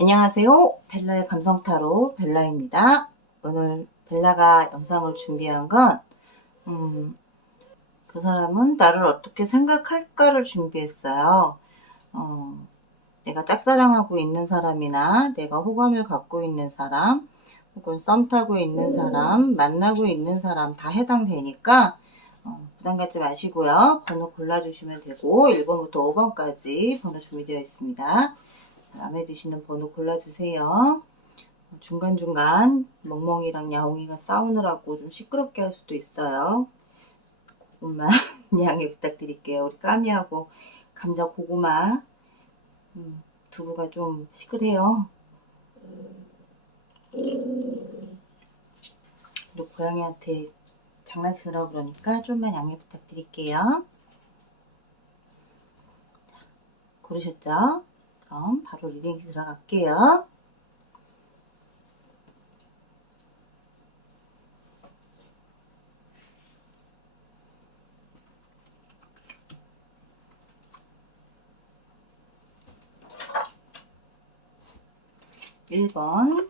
안녕하세요. 벨라의 감성타로 벨라입니다. 오늘 벨라가 영상을 준비한 건 그 사람은 나를 어떻게 생각할까를 준비했어요. 내가 짝사랑하고 있는 사람이나 내가 호감을 갖고 있는 사람 혹은 썸 타고 있는 사람, 만나고 있는 사람 다 해당되니까 부담 갖지 마시고요. 번호 골라주시면 되고 1번부터 5번까지 번호 준비되어 있습니다. 마음에 드시는 번호 골라주세요. 중간중간 멍멍이랑 야옹이가 싸우느라고 좀 시끄럽게 할 수도 있어요. 조금만 양해 부탁드릴게요. 우리 까미하고 감자 고구마 두부가 좀 시끄래요. 우리 고양이한테 장난치느라고 그러니까 좀만 양해 부탁드릴게요. 고르셨죠? 그럼 바로 리딩 들어갈게요. 일 번,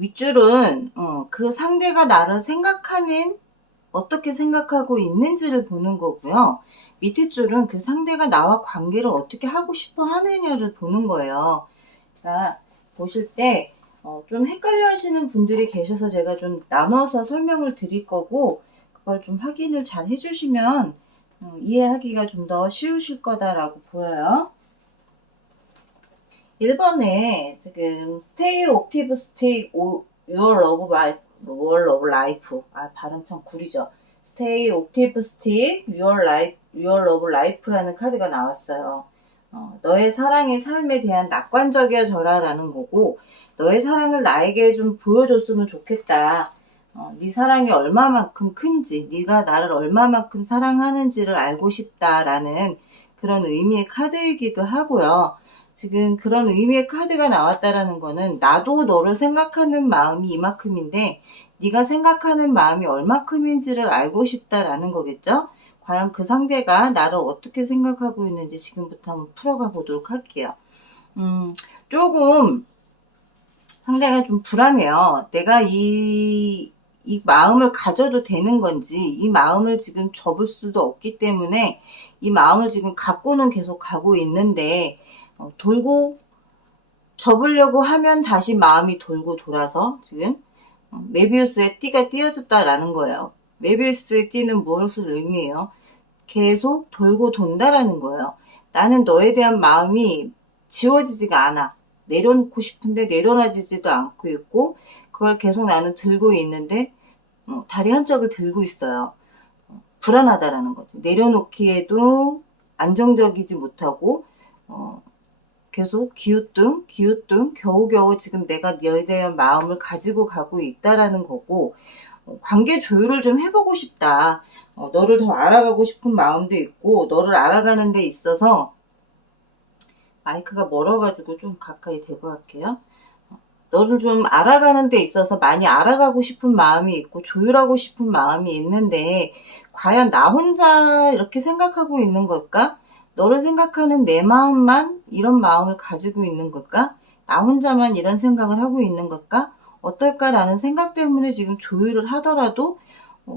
'윗줄은 그 상대가 나를 어떻게 생각하고 있는지를 보는 거고요. 밑에 줄은 그 상대가 나와 관계를 어떻게 하고 싶어 하느냐를 보는 거예요. 그러니까 보실 때 좀 헷갈려 하시는 분들이 계셔서 제가 좀 나눠서 설명을 드릴 거고, 그걸 좀 확인을 잘 해주시면 이해하기가 좀 더 쉬우실 거다라고 보여요. 1번에 지금 Stay Active, Stay Your Love Life. 발음 참 구리죠. Stay Active, Stay Your Love Life라는 카드가 나왔어요. 너의 사랑의 삶에 대한 낙관적이어져라 라는 거고, 너의 사랑을 나에게 좀 보여줬으면 좋겠다. 네 사랑이 얼마만큼 큰지, 네가 나를 얼마만큼 사랑하는지를 알고 싶다라는 그런 의미의 카드이기도 하고요. 지금 그런 의미의 카드가 나왔다라는 거는 나도 너를 생각하는 마음이 이만큼인데 네가 생각하는 마음이 얼마큼인지를 알고 싶다라는 거겠죠? 과연 그 상대가 나를 어떻게 생각하고 있는지 지금부터 한번 풀어가 보도록 할게요. 조금 상대가 좀 불안해요. 내가 이 마음을 가져도 되는 건지, 이 마음을 지금 접을 수도 없기 때문에 이 마음을 지금 갖고는 계속 가고 있는데, 돌고 접으려고 하면 다시 마음이 돌고 돌아서 지금 메비우스의 띠가 띄어졌다라는 거예요. 메비우스의 띠는 무엇을 의미해요? 계속 돌고 돈다라는 거예요. 나는 너에 대한 마음이 지워지지가 않아. 내려놓고 싶은데 내려놔지지도 않고 있고, 그걸 계속 나는 들고 있는데 다리 한쪽을 들고 있어요. 불안하다라는 거지. 내려놓기에도 안정적이지 못하고 계속 기우뚱 겨우겨우 지금 내가 너에 대한 마음을 가지고 가고 있다라는 거고, 관계 조율을 좀 해보고 싶다. 너를 더 알아가고 싶은 마음도 있고, 너를 알아가는 데 있어서 마이크가 멀어가지고 좀 가까이 대고 할게요. 너를 좀 알아가는 데 있어서 많이 알아가고 싶은 마음이 있고 조율하고 싶은 마음이 있는데, 과연 나 혼자 이렇게 생각하고 있는 걸까? 너를 생각하는 내 마음만 이런 마음을 가지고 있는 걸까? 나 혼자만 이런 생각을 하고 있는 걸까? 어떨까라는 생각 때문에 지금 조율을 하더라도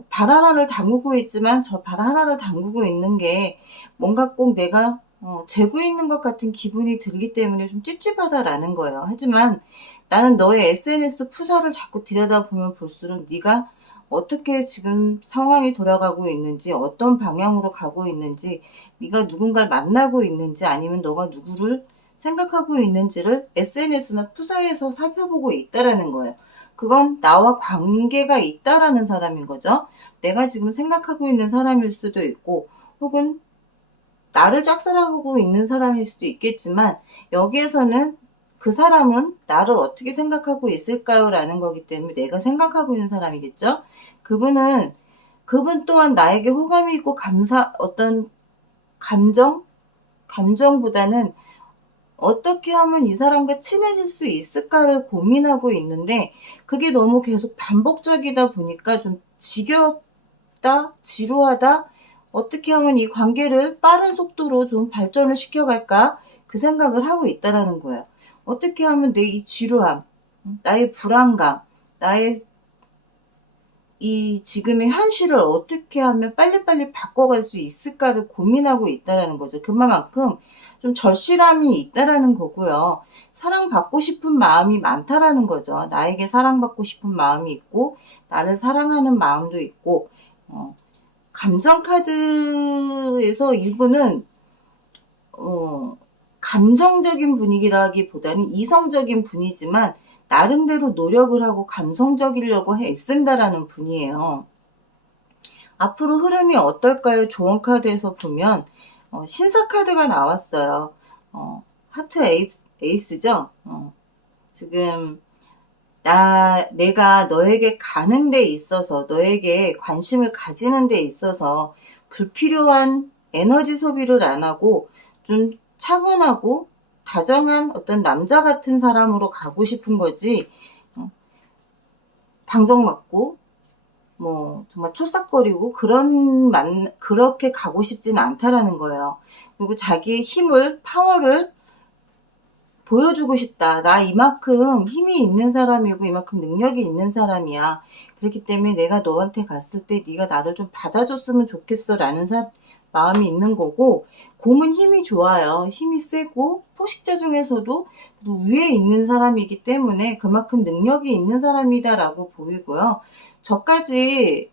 발 하나를 담그고 있지만 저 발 하나를 담그고 있는 게 뭔가 꼭 내가 재고 있는 것 같은 기분이 들기 때문에 좀 찝찝하다라는 거예요. 하지만 나는 너의 SNS 프사를 자꾸 들여다보면 볼수록 네가 어떻게 지금 상황이 돌아가고 있는지, 어떤 방향으로 가고 있는지, 네가 누군가를 만나고 있는지 아니면 너가 누구를 생각하고 있는지를 SNS나 푸사에서 살펴보고 있다라는 거예요. 그건 나와 관계가 있다라는 사람인 거죠. 내가 지금 생각하고 있는 사람일 수도 있고, 혹은 나를 짝사랑하고 있는 사람일 수도 있겠지만, 여기에서는 그 사람은 나를 어떻게 생각하고 있을까요? 라는 거기 때문에 내가 생각하고 있는 사람이겠죠. 그분 또한 나에게 호감이 있고 어떤 감정보다는 어떻게 하면 이 사람과 친해질 수 있을까를 고민하고 있는데, 그게 너무 계속 반복적이다 보니까 좀 지겹다, 지루하다, 어떻게 하면 이 관계를 빠른 속도로 좀 발전을 시켜갈까, 그 생각을 하고 있다라는 거예요. 어떻게 하면 내 이 지루함, 나의 불안감, 나의 이 지금의 현실을 어떻게 하면 빨리빨리 바꿔갈 수 있을까를 고민하고 있다라는 거죠. 그만큼 좀 절실함이 있다라는 거고요. 사랑받고 싶은 마음이 많다라는 거죠. 나에게 사랑받고 싶은 마음이 있고, 나를 사랑하는 마음도 있고, 감정 카드에서 일부는 감정적인 분위기라기보다는 이성적인 분이지만 나름대로 노력을 하고 감성적이려고 애쓴다라는 분이에요. 앞으로 흐름이 어떨까요? 조언 카드에서 보면 신사 카드가 나왔어요. 하트 에이스죠. 지금 내가 너에게 가는 데 있어서, 너에게 관심을 가지는 데 있어서 불필요한 에너지 소비를 안 하고 좀 차분하고 다정한 어떤 남자 같은 사람으로 가고 싶은 거지, 방정맞고 뭐 정말 촐싹거리고 그렇게 가고 싶지는 않다라는 거예요. 그리고 자기의 파워를 보여주고 싶다. 나 이만큼 힘이 있는 사람이고 이만큼 능력이 있는 사람이야. 그렇기 때문에 내가 너한테 갔을 때 네가 나를 좀 받아줬으면 좋겠어 라는 마음이 있는 거고, 곰은 힘이 좋아요. 힘이 세고 포식자 중에서도 위에 있는 사람이기 때문에 그만큼 능력이 있는 사람이다라고 보이고요. 저까지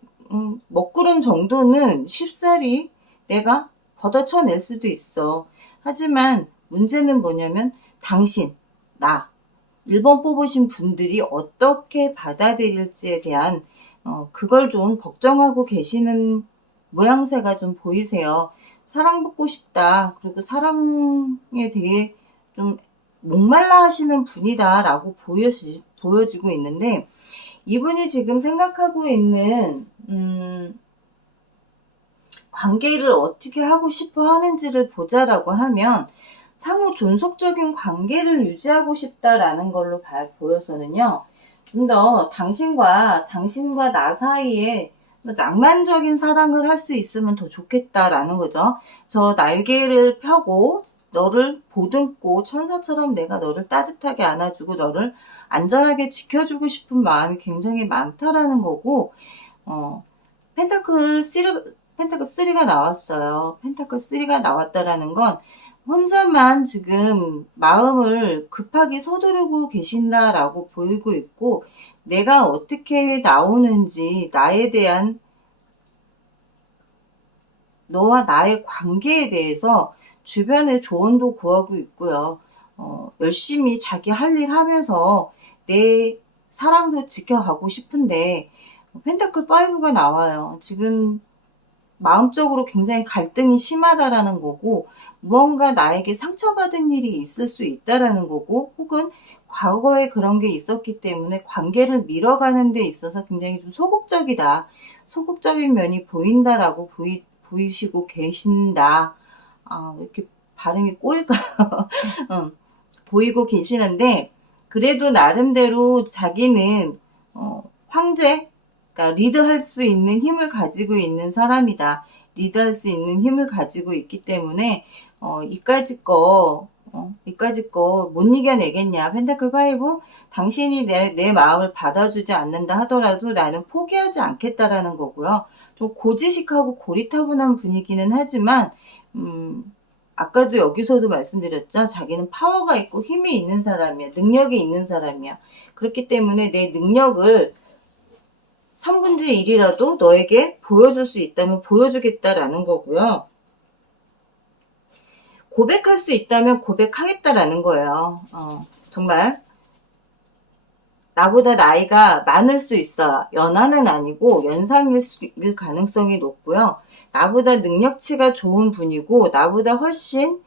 먹구름 정도는 쉽사리 내가 걷어쳐낼 수도 있어. 하지만 문제는 뭐냐면 당신, 1번 뽑으신 분들이 어떻게 받아들일지에 대한 그걸 좀 걱정하고 계시는 모양새가 좀 보이세요. 사랑받고 싶다. 그리고 사랑에 대해 좀 목말라 하시는 분이다라고 보여지고 있는데, 이분이 지금 생각하고 있는 관계를 어떻게 하고 싶어 하는지를 보자라고 하면, 상호 존속적인 관계를 유지하고 싶다라는 걸로 보여서는요, 좀 더 당신과 나 사이에 낭만적인 사랑을 할 수 있으면 더 좋겠다라는 거죠. 저 날개를 펴고 너를 보듬고 천사처럼 내가 너를 따뜻하게 안아주고 너를 안전하게 지켜주고 싶은 마음이 굉장히 많다라는 거고, 펜타클 3가 나왔어요. 펜타클 3가 나왔다라는 건 혼자만 지금 마음을 급하게 서두르고 계신다라고 보이고 있고, 내가 어떻게 나오는지 나에 대한 너와 나의 관계에 대해서 주변에 조언도 구하고 있고요. 열심히 자기 할 일 하면서 내 사랑도 지켜가고 싶은데, 펜타클 5가 나와요. 지금 마음적으로 굉장히 갈등이 심하다라는 거고, 무언가 나에게 상처받은 일이 있을 수 있다라는 거고, 혹은 과거에 그런 게 있었기 때문에 관계를 밀어가는 데 있어서 굉장히 좀 소극적인 면이 보인다라고 보이시고 계신다. 이렇게 발음이 꼬일까요? 보이고 계시는데, 그래도 나름대로 자기는 황제, 그러니까 리드할 수 있는 힘을 가지고 있는 사람이다. 리드할 수 있는 힘을 가지고 있기 때문에 이까짓 거 못 이겨내겠냐. 펜타클 5, 당신이 내 마음을 받아주지 않는다 하더라도 나는 포기하지 않겠다라는 거고요. 좀 고지식하고 고리타분한 분이기는 하지만 아까도 여기서도 말씀드렸죠. 자기는 파워가 있고 힘이 있는 사람이야. 능력이 있는 사람이야. 그렇기 때문에 내 능력을 3분의 1이라도 너에게 보여줄 수 있다면 보여주겠다라는 거고요. 고백할 수 있다면 고백하겠다라는 거예요. 정말 나보다 나이가 많을 수 있어요. 연하는 아니고 연상일 가능성이 높고요. 나보다 능력치가 좋은 분이고 나보다 훨씬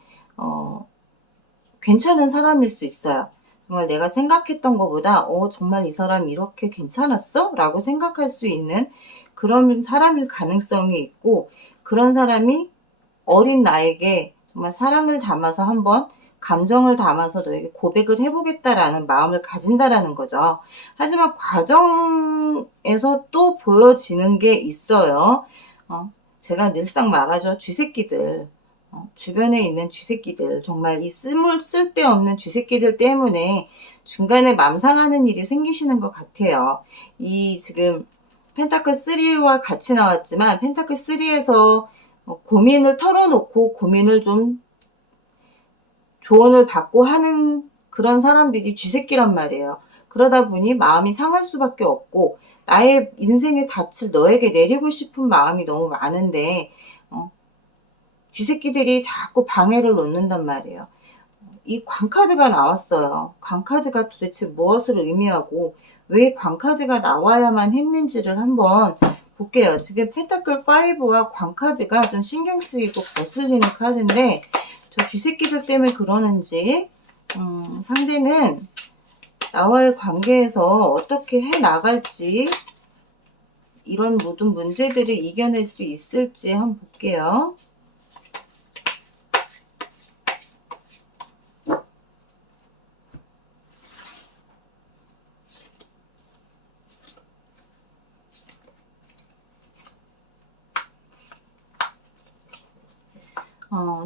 괜찮은 사람일 수 있어요. 정말 내가 생각했던 것보다 정말 이 사람 이렇게 괜찮았어? 라고 생각할 수 있는 그런 사람일 가능성이 있고, 그런 사람이 어린 나에게 정말 사랑을 담아서 한번 감정을 담아서 너에게 고백을 해보겠다라는 마음을 가진다라는 거죠. 하지만 과정에서 또 보여지는 게 있어요. 제가 늘상 말하죠. 쥐새끼들. 주변에 있는 쥐새끼들, 정말 이 쓸데없는 쥐새끼들 때문에 중간에 맘상하는 일이 생기시는 것 같아요. 이 지금 펜타클 3와 같이 나왔지만 펜타클 3에서 고민을 털어놓고 고민을 좀 조언을 받고 하는 그런 사람들이 쥐새끼란 말이에요. 그러다 보니 마음이 상할 수밖에 없고 나의 인생의 닻을 너에게 내리고 싶은 마음이 너무 많은데 쥐새끼들이 자꾸 방해를 놓는단 말이에요. 이 광카드가 나왔어요. 광카드가 도대체 무엇을 의미하고 왜 광카드가 나와야만 했는지를 한번 볼게요. 지금 펜타클 5와 광카드가 좀 신경 쓰이고 거슬리는 카드인데 저 쥐새끼들 때문에 그러는지 상대는 나와의 관계에서 어떻게 해나갈지 이런 모든 문제들을 이겨낼 수 있을지 한번 볼게요.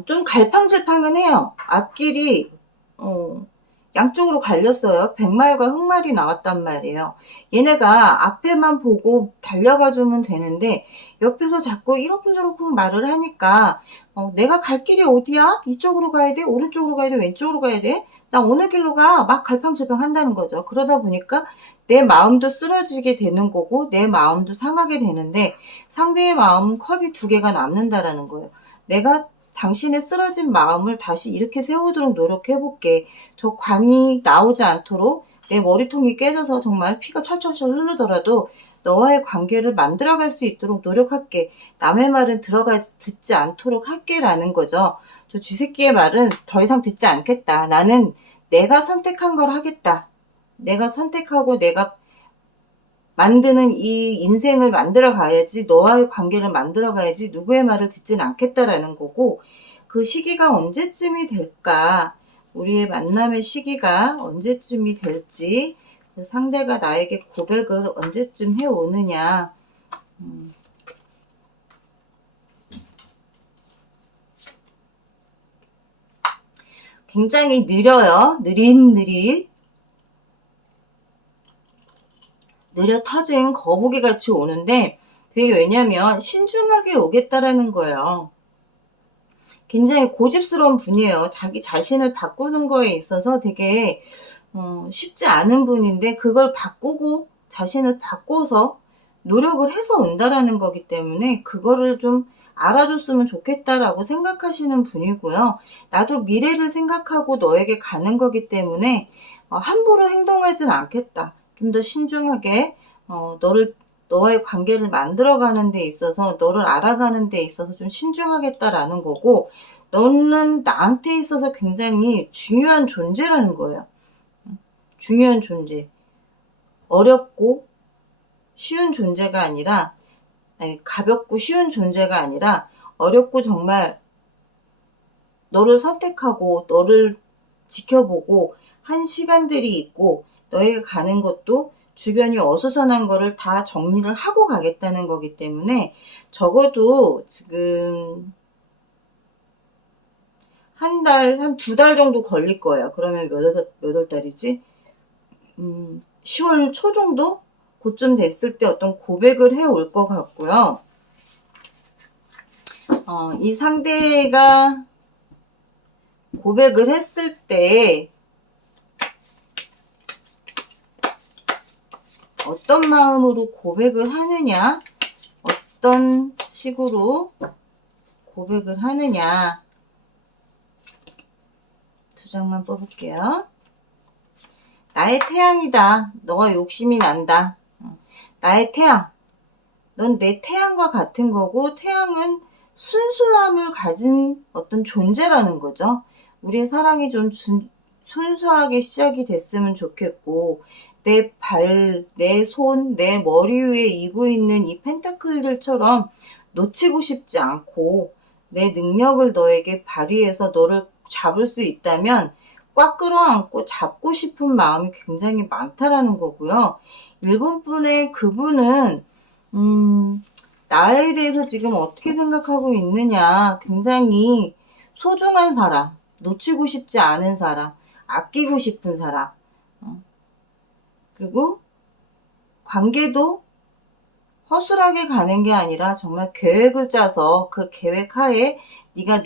좀 갈팡질팡은 해요. 앞길이 양쪽으로 갈렸어요. 백말과 흑말이 나왔단 말이에요. 얘네가 앞에만 보고 달려가 주면 되는데 옆에서 자꾸 이러쿵저러쿵 말을 하니까 내가 갈 길이 어디야? 이쪽으로 가야 돼? 오른쪽으로 가야 돼? 왼쪽으로 가야 돼? 나 어느 길로 가? 막 갈팡질팡 한다는 거죠. 그러다 보니까 내 마음도 쓰러지게 되는 거고 내 마음도 상하게 되는데 상대의 마음은 컵이 2개가 남는다라는 거예요. 내가 당신의 쓰러진 마음을 다시 이렇게 세우도록 노력해볼게. 저 관이 나오지 않도록 내 머리통이 깨져서 정말 피가 철철철 흐르더라도 너와의 관계를 만들어갈 수 있도록 노력할게. 남의 말은 듣지 않도록 할게 라는 거죠. 저 쥐새끼의 말은 더 이상 듣지 않겠다. 나는 내가 선택한 걸 하겠다. 내가 선택하고 내가 만드는 이 인생을 만들어 가야지, 너와의 관계를 만들어 가야지 누구의 말을 듣진 않겠다라는 거고, 그 시기가 언제쯤이 될까, 우리의 만남의 시기가 언제쯤이 될지, 그 상대가 나에게 고백을 언제쯤 해오느냐. 굉장히 느려요. 느릿느릿. 느려 터진 거북이 같이 오는데 그게 왜냐면 신중하게 오겠다라는 거예요. 굉장히 고집스러운 분이에요. 자기 자신을 바꾸는 거에 있어서 되게 쉽지 않은 분인데 그걸 바꾸고 자신을 바꿔서 노력을 해서 온다라는 거기 때문에 그거를 좀 알아줬으면 좋겠다라고 생각하시는 분이고요. 나도 미래를 생각하고 너에게 가는 거기 때문에 함부로 행동하진 않겠다. 좀 더 신중하게 너와의 관계를 만들어가는 데 있어서 너를 알아가는 데 있어서 좀 신중하겠다라는 거고, 너는 나한테 있어서 굉장히 중요한 존재라는 거예요. 중요한 존재. 어렵고 쉬운 존재가 아니라, 아니, 가볍고 쉬운 존재가 아니라 어렵고 정말 너를 선택하고 너를 지켜보고 한 시간들이 있고, 너에게 가는 것도 주변이 어수선한 거를 다 정리를 하고 가겠다는 거기 때문에 적어도 지금 한 2달 정도 걸릴 거예요. 그러면 몇 월 달이지? 10월 초 정도? 그쯤 됐을 때 어떤 고백을 해올 것 같고요. 이 상대가 고백을 했을 때 어떤 마음으로 고백을 하느냐, 어떤 식으로 고백을 하느냐, 2장만 뽑을게요. 나의 태양이다. 너가 욕심이 난다. 나의 태양. 넌 내 태양과 같은 거고, 태양은 순수함을 가진 어떤 존재라는 거죠. 우리의 사랑이 좀 순수하게 시작이 됐으면 좋겠고, 내 발, 내 손, 내 머리 위에 이고 있는 이 펜타클들처럼 놓치고 싶지 않고, 내 능력을 너에게 발휘해서 너를 잡을 수 있다면 꽉 끌어안고 잡고 싶은 마음이 굉장히 많다라는 거고요. 일본 분의 그분은 나에 대해서 지금 어떻게 생각하고 있느냐, 굉장히 소중한 사람, 놓치고 싶지 않은 사람, 아끼고 싶은 사람, 그리고 관계도 허술하게 가는 게 아니라 정말 계획을 짜서 그 계획 하에 네가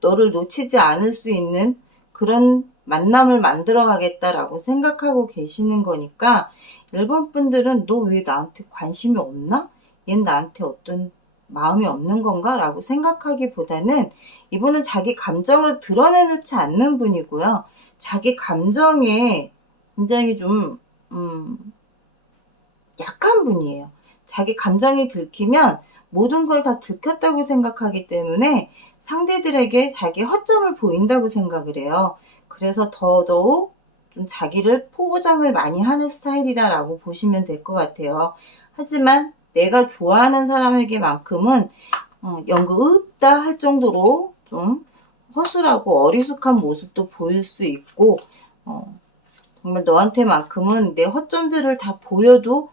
너를 놓치지 않을 수 있는 그런 만남을 만들어 가겠다라고 생각하고 계시는 거니까, 일본 분들은 너 왜 나한테 관심이 없나? 얘는 나한테 어떤 마음이 없는 건가? 라고 생각하기보다는, 이분은 자기 감정을 드러내놓지 않는 분이고요. 자기 감정에 굉장히 좀 약한 분이에요. 자기 감정이 들키면 모든 걸 다 들켰다고 생각하기 때문에 상대들에게 자기 허점을 보인다고 생각을 해요. 그래서 더더욱 좀 자기를 포장을 많이 하는 스타일이다라고 보시면 될 것 같아요. 하지만 내가 좋아하는 사람에게만큼은 연극 없다 할 정도로 좀 허술하고 어리숙한 모습도 보일 수 있고, 정말 너한테만큼은 내 허점들을 다 보여도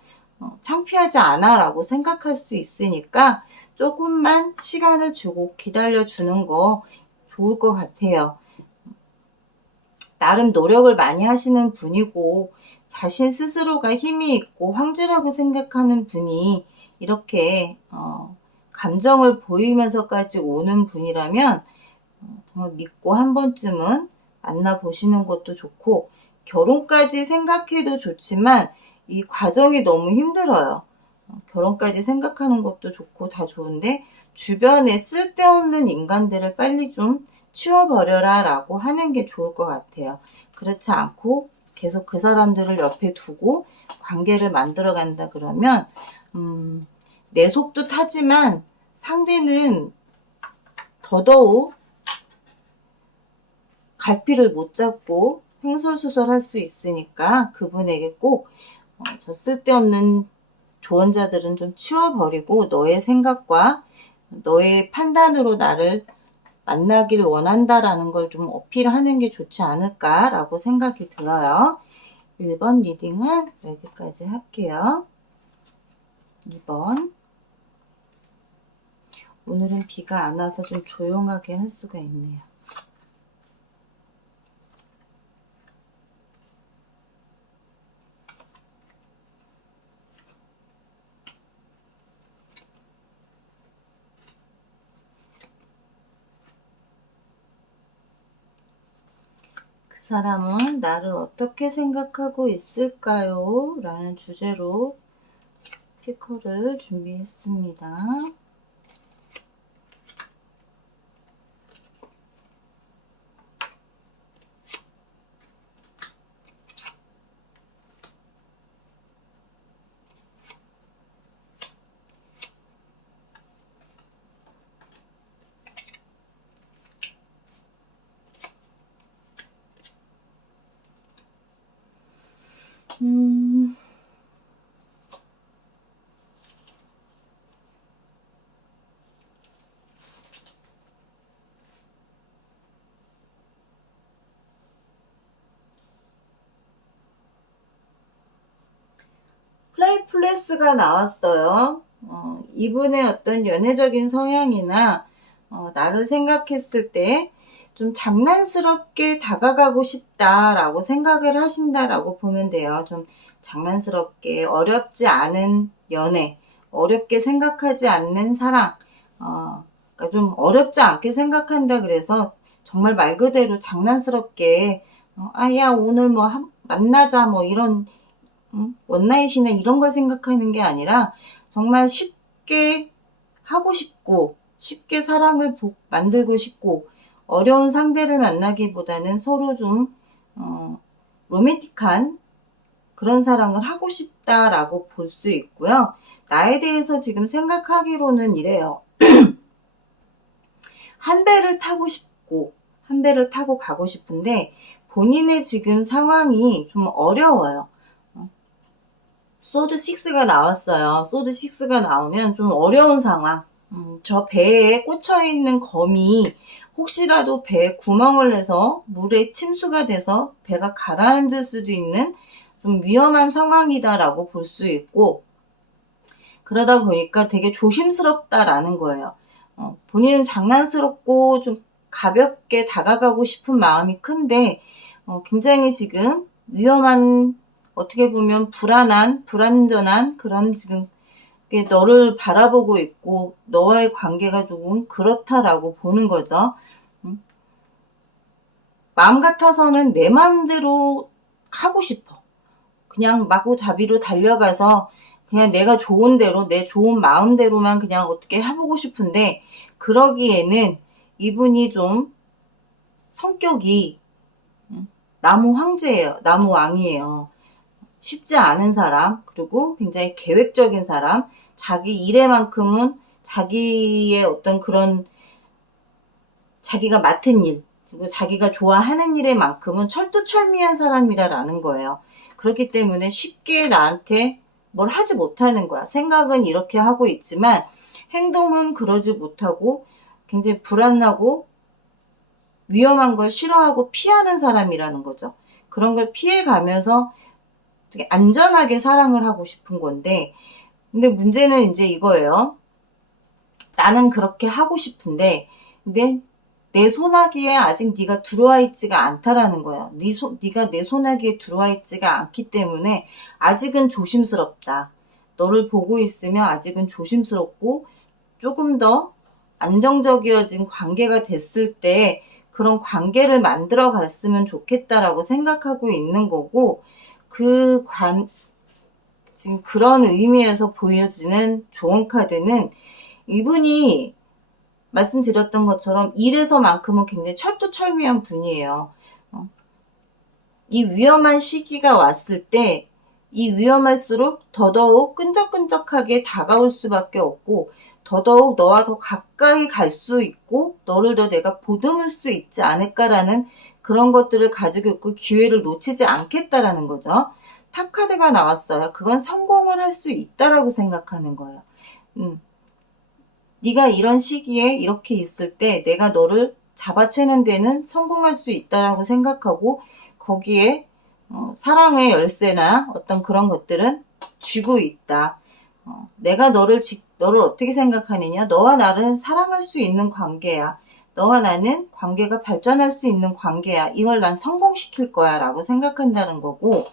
창피하지 않아 라고 생각할 수 있으니까 조금만 시간을 주고 기다려주는 거 좋을 것 같아요. 나름 노력을 많이 하시는 분이고, 자신 스스로가 힘이 있고 황제라고 생각하는 분이 이렇게 감정을 보이면서까지 오는 분이라면 정말 믿고 한 번쯤은 만나보시는 것도 좋고, 결혼까지 생각해도 좋지만 이 과정이 너무 힘들어요. 결혼까지 생각하는 것도 좋고 다 좋은데, 주변에 쓸데없는 인간들을 빨리 좀 치워버려라 라고 하는 게 좋을 것 같아요. 그렇지 않고 계속 그 사람들을 옆에 두고 관계를 만들어 간다 그러면 내 속도 타지만 상대는 더더욱 갈피를 못 잡고 횡설수설할 수 있으니까, 그분에게 꼭 저 쓸데없는 조언자들은 좀 치워버리고 너의 생각과 너의 판단으로 나를 만나길 원한다라는 걸 좀 어필하는 게 좋지 않을까라고 생각이 들어요. 1번 리딩은 여기까지 할게요. 2번. 오늘은 비가 안 와서 좀 조용하게 할 수가 있네요. 그 사람은 나를 어떻게 생각하고 있을까요? 라는 주제로 피커를 준비했습니다. 플레이풀레스가 나왔어요. 이분의 어떤 연애적인 성향이나 나를 생각했을 때 좀 장난스럽게 다가가고 싶다라고 생각을 하신다라고 보면 돼요. 좀 장난스럽게, 어렵지 않은 연애, 어렵게 생각하지 않는 사랑, 그러니까 좀 어렵지 않게 생각한다 그래서 정말 말 그대로 장난스럽게 야 오늘 뭐 만나자 뭐 이런 원나잇이나 이런 걸 생각하는 게 아니라 정말 쉽게 하고 싶고 쉽게 사랑을 만들고 싶고, 어려운 상대를 만나기보다는 서로 좀 로맨틱한 그런 사랑을 하고 싶다라고 볼 수 있고요. 나에 대해서 지금 생각하기로는 이래요. 한 배를 타고 싶고 한 배를 타고 가고 싶은데 본인의 지금 상황이 좀 어려워요. 소드 6가 나왔어요. 소드 6가 나오면 좀 어려운 상황. 저 배에 꽂혀있는 검이 혹시라도 배에 구멍을 내서 물에 침수가 돼서 배가 가라앉을 수도 있는 좀 위험한 상황이다라고 볼 수 있고, 그러다 보니까 되게 조심스럽다라는 거예요. 본인은 장난스럽고 좀 가볍게 다가가고 싶은 마음이 큰데 굉장히 지금 위험한, 어떻게 보면 불안전한 그런 지금 너를 바라보고 있고 너와의 관계가 조금 그렇다라고 보는 거죠. 마음 같아서는 내 마음대로 하고 싶어. 그냥 마구잡이로 달려가서 그냥 내가 좋은 대로 내 좋은 마음대로만 그냥 어떻게 해보고 싶은데, 그러기에는 이분이 좀 성격이 나무 황제예요. 나무 왕이에요. 쉽지 않은 사람, 그리고 굉장히 계획적인 사람, 자기 일에만큼은 자기의 어떤 그런 자기가 맡은 일, 그리고 자기가 좋아하는 일에만큼은 철두철미한 사람이라는 거예요. 그렇기 때문에 쉽게 나한테 뭘 하지 못하는 거야. 생각은 이렇게 하고 있지만 행동은 그러지 못하고 굉장히 불안하고 위험한 걸 싫어하고 피하는 사람이라는 거죠. 그런 걸 피해가면서 되게 안전하게 사랑을 하고 싶은 건데, 근데 문제는 이제 이거예요. 나는 그렇게 하고 싶은데, 근데 내 소나기에 아직 네가 들어와 있지가 않다라는 거예요. 네가 내 소나기에 들어와 있지가 않기 때문에 아직은 조심스럽다. 너를 보고 있으면 아직은 조심스럽고 조금 더 안정적이어진 관계가 됐을 때 그런 관계를 만들어 갔으면 좋겠다라고 생각하고 있는 거고, 지금 그런 의미에서 보여지는 좋은 카드는 이분이 말씀드렸던 것처럼 일에서만큼은 굉장히 철두철미한 분이에요. 이 위험한 시기가 왔을 때 이 위험할수록 더더욱 끈적끈적하게 다가올 수밖에 없고, 더더욱 너와 더 가까이 갈 수 있고 너를 더 내가 보듬을 수 있지 않을까라는 그런 것들을 가지고 있고 기회를 놓치지 않겠다라는 거죠. 탑 카드가 나왔어요. 그건 성공을 할 수 있다라고 생각하는 거예요. 네가 이런 시기에 이렇게 있을 때 내가 너를 잡아채는 데는 성공할 수 있다라고 생각하고, 거기에 사랑의 열쇠나 어떤 그런 것들은 쥐고 있다. 내가 너를 어떻게 생각하느냐? 너와 나는 사랑할 수 있는 관계야. 너와 나는 관계가 발전할 수 있는 관계야. 이걸 난 성공시킬 거야 라고 생각한다는 거고,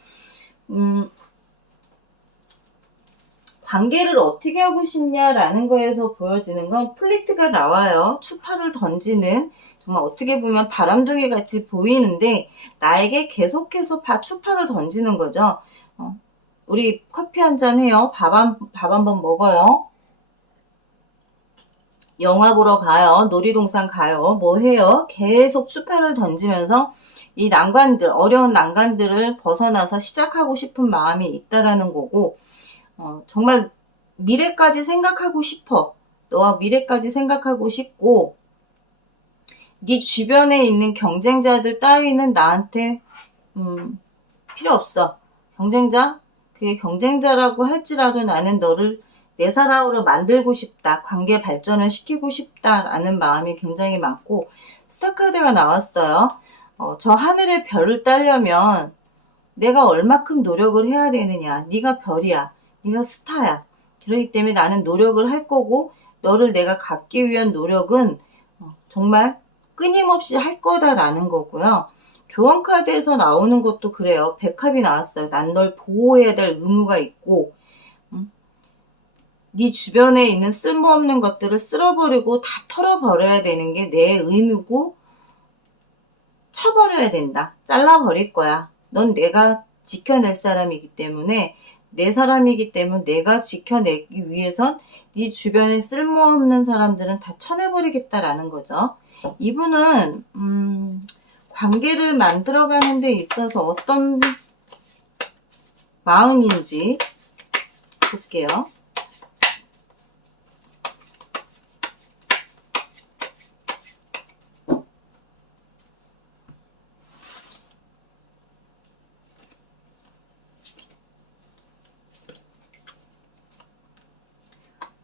관계를 어떻게 하고 싶냐라는 거에서 보여지는 건 플리트가 나와요. 추파를 던지는, 정말 어떻게 보면 바람둥이 같이 보이는데 나에게 계속해서 추파를 던지는 거죠. 우리 커피 한잔 해요. 밥 한번 먹어요. 영화 보러 가요. 놀이동산 가요. 뭐 해요. 계속 추파를 던지면서 이 난관들, 어려운 난관들을 벗어나서 시작하고 싶은 마음이 있다라는 거고, 정말 미래까지 생각하고 싶어. 너와 미래까지 생각하고 싶고, 네 주변에 있는 경쟁자들 따위는 나한테 필요 없어. 그게 경쟁자라고 할지라도 나는 너를 내 사람으로 만들고 싶다. 관계 발전을 시키고 싶다라는 마음이 굉장히 많고, 스타카드가 나왔어요. 저 하늘의 별을 따려면 내가 얼마큼 노력을 해야 되느냐. 네가 별이야. 네가 스타야. 그렇기 때문에 나는 노력을 할 거고, 너를 내가 갖기 위한 노력은 정말 끊임없이 할 거다라는 거고요. 조언 카드에서 나오는 것도 그래요. 백합이 나왔어요. 난 널 보호해야 될 의무가 있고, 네 주변에 있는 쓸모없는 것들을 쓸어버리고 다 털어버려야 되는 게 내 의무고, 쳐버려야 된다. 잘라버릴 거야. 넌 내가 지켜낼 사람이기 때문에, 내 사람이기 때문에 내가 지켜내기 위해선 네 주변에 쓸모없는 사람들은 다 쳐내버리겠다라는 거죠. 이분은 관계를 만들어가는 데 있어서 어떤 마음인지 볼게요.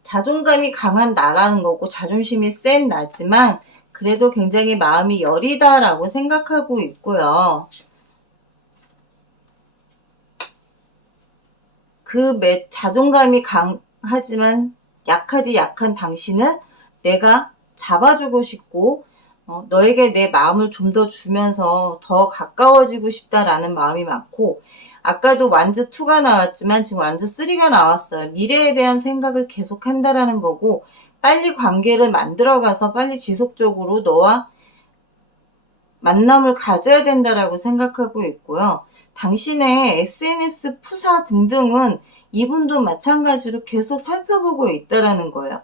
자존감이 강한 나라는 거고 자존심이 센 나지만 그래도 굉장히 마음이 여리다라고 생각하고 있고요. 자존감이 강하지만 약하디 약한 당신은 내가 잡아주고 싶고 너에게 내 마음을 좀 더 주면서 더 가까워지고 싶다라는 마음이 많고, 아까도 완즈 2가 나왔지만 지금 완즈 3가 나왔어요. 미래에 대한 생각을 계속 한다라는 거고, 빨리 관계를 만들어가서 빨리 지속적으로 너와 만남을 가져야 된다라고 생각하고 있고요. 당신의 SNS 푸사 등등은 이분도 마찬가지로 계속 살펴보고 있다라는 거예요.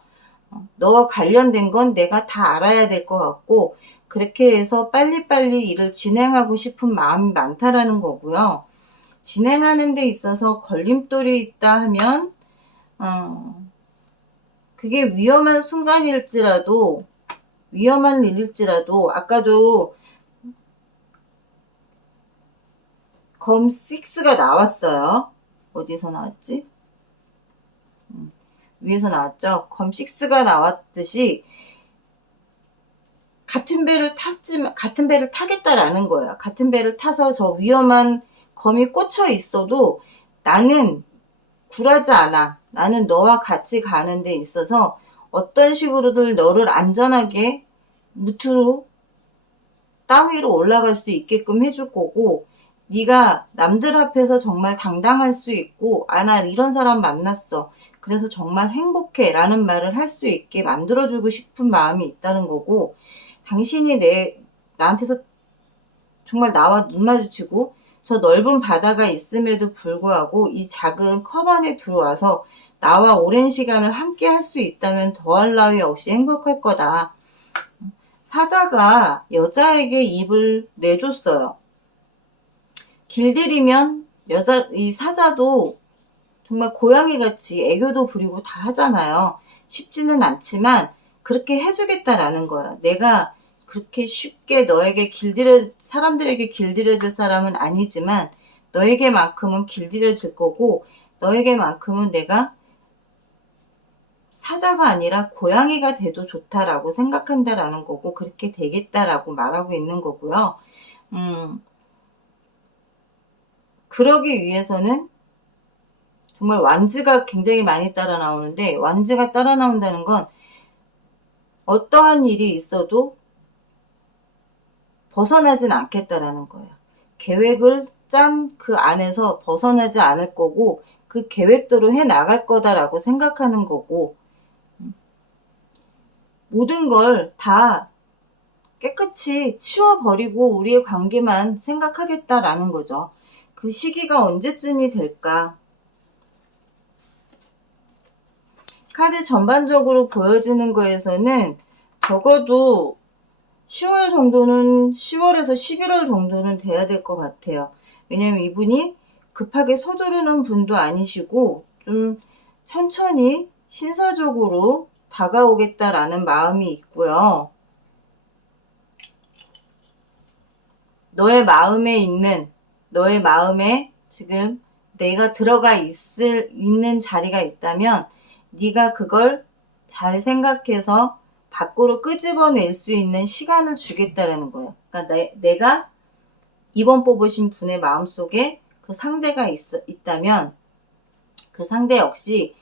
너와 관련된 건 내가 다 알아야 될 것 같고, 그렇게 해서 빨리빨리 일을 진행하고 싶은 마음이 많다라는 거고요. 진행하는 데 있어서 걸림돌이 있다 하면 그게 위험한 순간일지라도, 위험한 일일지라도, 아까도 검 6가 나왔어요. 어디서 나왔지? 위에서 나왔죠. 검 6가 나왔듯이 같은 배를 타겠다라는 거예요. 같은 배를 타서 저 위험한 검이 꽂혀 있어도 나는 굴하지 않아. 나는 너와 같이 가는 데 있어서 어떤 식으로든 너를 안전하게 무트로 땅 위로 올라갈 수 있게끔 해줄 거고, 네가 남들 앞에서 정말 당당할 수 있고, 나 이런 사람 만났어, 그래서 정말 행복해 라는 말을 할 수 있게 만들어주고 싶은 마음이 있다는 거고, 당신이 나한테서 정말 나와 눈 마주치고 저 넓은 바다가 있음에도 불구하고 이 작은 컵 안에 들어와서 나와 오랜 시간을 함께 할 수 있다면 더할 나위 없이 행복할 거다. 사자가 여자에게 입을 내줬어요. 길들이면 이 사자도 정말 고양이같이 애교도 부리고 다 하잖아요. 쉽지는 않지만 그렇게 해주겠다라는 거예요. 내가 그렇게 쉽게 사람들에게 길들여질 사람은 아니지만 너에게만큼은 길들여질 거고, 너에게만큼은 내가 사자가 아니라 고양이가 돼도 좋다라고 생각한다라는 거고, 그렇게 되겠다라고 말하고 있는 거고요. 그러기 위해서는 정말 완즈가 굉장히 많이 따라 나오는데, 완즈가 따라 나온다는 건 어떠한 일이 있어도 벗어나진 않겠다라는 거예요. 계획을 짠 그 안에서 벗어나지 않을 거고, 그 계획대로 해 나갈 거다라고 생각하는 거고, 모든 걸 다 깨끗이 치워버리고 우리의 관계만 생각하겠다라는 거죠. 그 시기가 언제쯤이 될까? 카드 전반적으로 보여지는 거에서는 적어도 10월에서 11월 정도는 돼야 될 것 같아요. 왜냐면 이분이 급하게 서두르는 분도 아니시고 좀 천천히 신사적으로 다가오겠다라는 마음이 있고요. 너의 마음에 지금 내가 들어가 있는 자리가 있다면 네가 그걸 잘 생각해서 밖으로 끄집어낼 수 있는 시간을 주겠다라는 거예요. 그러니까 내가 이번 뽑으신 분의 마음속에 그 상대가 있다면 그 상대 역시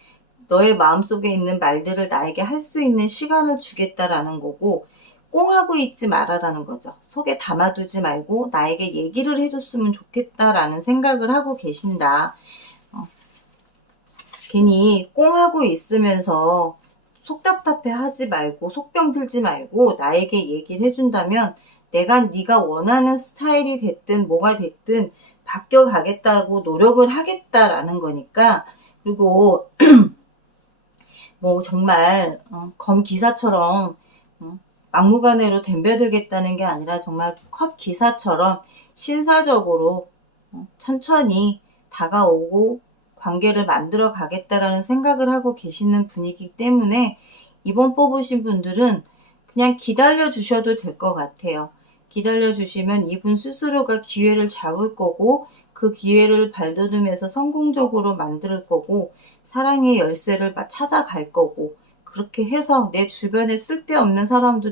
너의 마음속에 있는 말들을 나에게 할 수 있는 시간을 주겠다라는 거고, 꽁하고 있지 마라라는 거죠. 속에 담아두지 말고 나에게 얘기를 해줬으면 좋겠다라는 생각을 하고 계신다. 괜히 꽁하고 있으면서 속 답답해 하지 말고 속병 들지 말고 나에게 얘기를 해준다면 네가 원하는 스타일이 됐든 뭐가 됐든 바뀌어가겠다고 노력을 하겠다라는 거니까. 그리고 뭐 정말 검 기사처럼 막무가내로 덤벼들겠다는 게 아니라 정말 컵 기사처럼 신사적으로 천천히 다가오고 관계를 만들어 가겠다라는 생각을 하고 계시는 분이기 때문에 이번 뽑으신 분들은 그냥 기다려 주셔도 될 것 같아요. 기다려 주시면 이분 스스로가 기회를 잡을 거고 그 기회를 발돋움해서 성공적으로 만들 거고 사랑의 열쇠를 찾아갈 거고 그렇게 해서 내 주변에 쓸데없는 사람도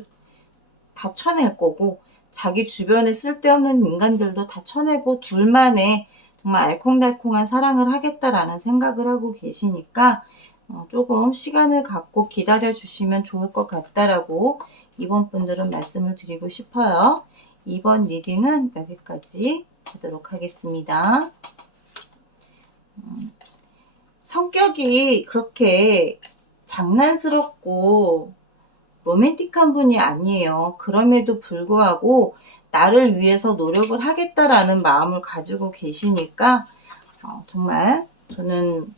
다 쳐낼 거고 자기 주변에 쓸데없는 인간들도 다 쳐내고 둘만의 정말 알콩달콩한 사랑을 하겠다라는 생각을 하고 계시니까 조금 시간을 갖고 기다려 주시면 좋을 것 같다라고 이번 분들은 말씀을 드리고 싶어요. 이번 리딩은 여기까지 하도록 하겠습니다. 성격이 그렇게 장난스럽고 로맨틱한 분이 아니에요. 그럼에도 불구하고 나를 위해서 노력을 하겠다라는 마음을 가지고 계시니까 정말 저는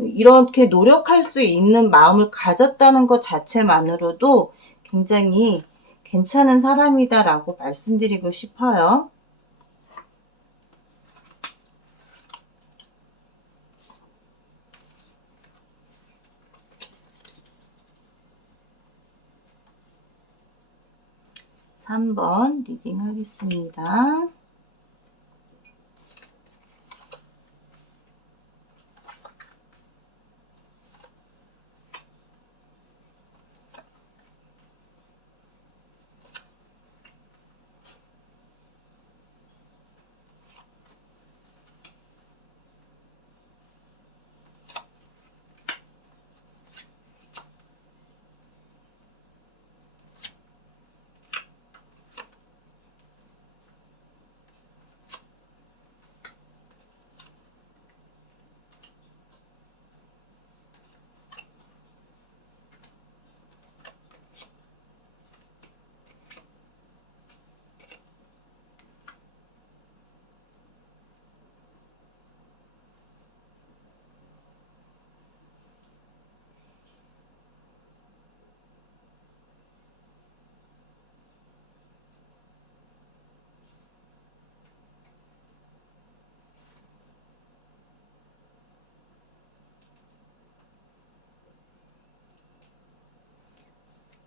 이렇게 노력할 수 있는 마음을 가졌다는 것 자체만으로도 굉장히 괜찮은 사람이다라고 말씀드리고 싶어요. (3번) 리딩 하겠습니다.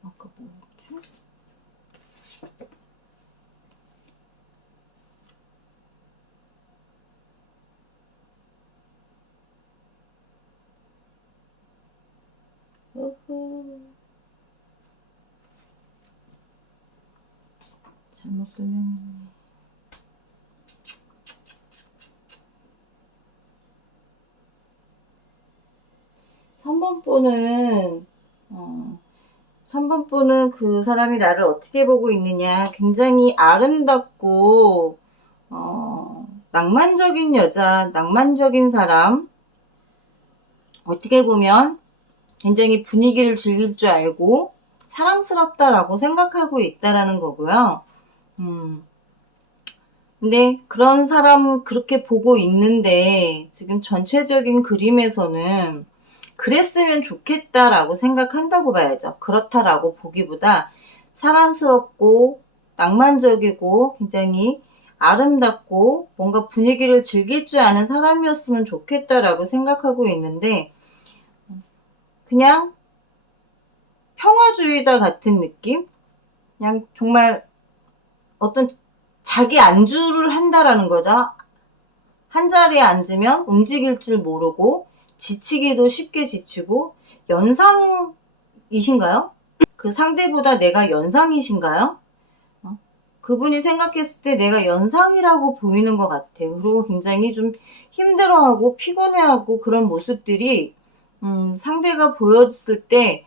아까 뭐였죠? 잘못 설명했네. 3번 분은 3번 분은 그 사람이 나를 어떻게 보고 있느냐, 굉장히 아름답고 낭만적인 여자, 낭만적인 사람, 어떻게 보면 굉장히 분위기를 즐길 줄 알고 사랑스럽다라고 생각하고 있다라는 거고요. 근데 그런 사람은 그렇게 보고 있는데 지금 전체적인 그림에서는 그랬으면 좋겠다라고 생각한다고 봐야죠. 그렇다라고 보기보다 사랑스럽고 낭만적이고 굉장히 아름답고 뭔가 분위기를 즐길 줄 아는 사람이었으면 좋겠다라고 생각하고 있는데 그냥 평화주의자 같은 느낌? 그냥 정말 어떤 자기 안주를 한다라는 거죠. 한 자리에 앉으면 움직일 줄 모르고 지치기도 쉽게 지치고 연상이신가요? 그 상대보다 내가 연상이신가요? 그분이 생각했을 때 내가 연상이라고 보이는 것 같아요. 그리고 굉장히 좀 힘들어하고 피곤해하고 그런 모습들이 상대가 보였을 때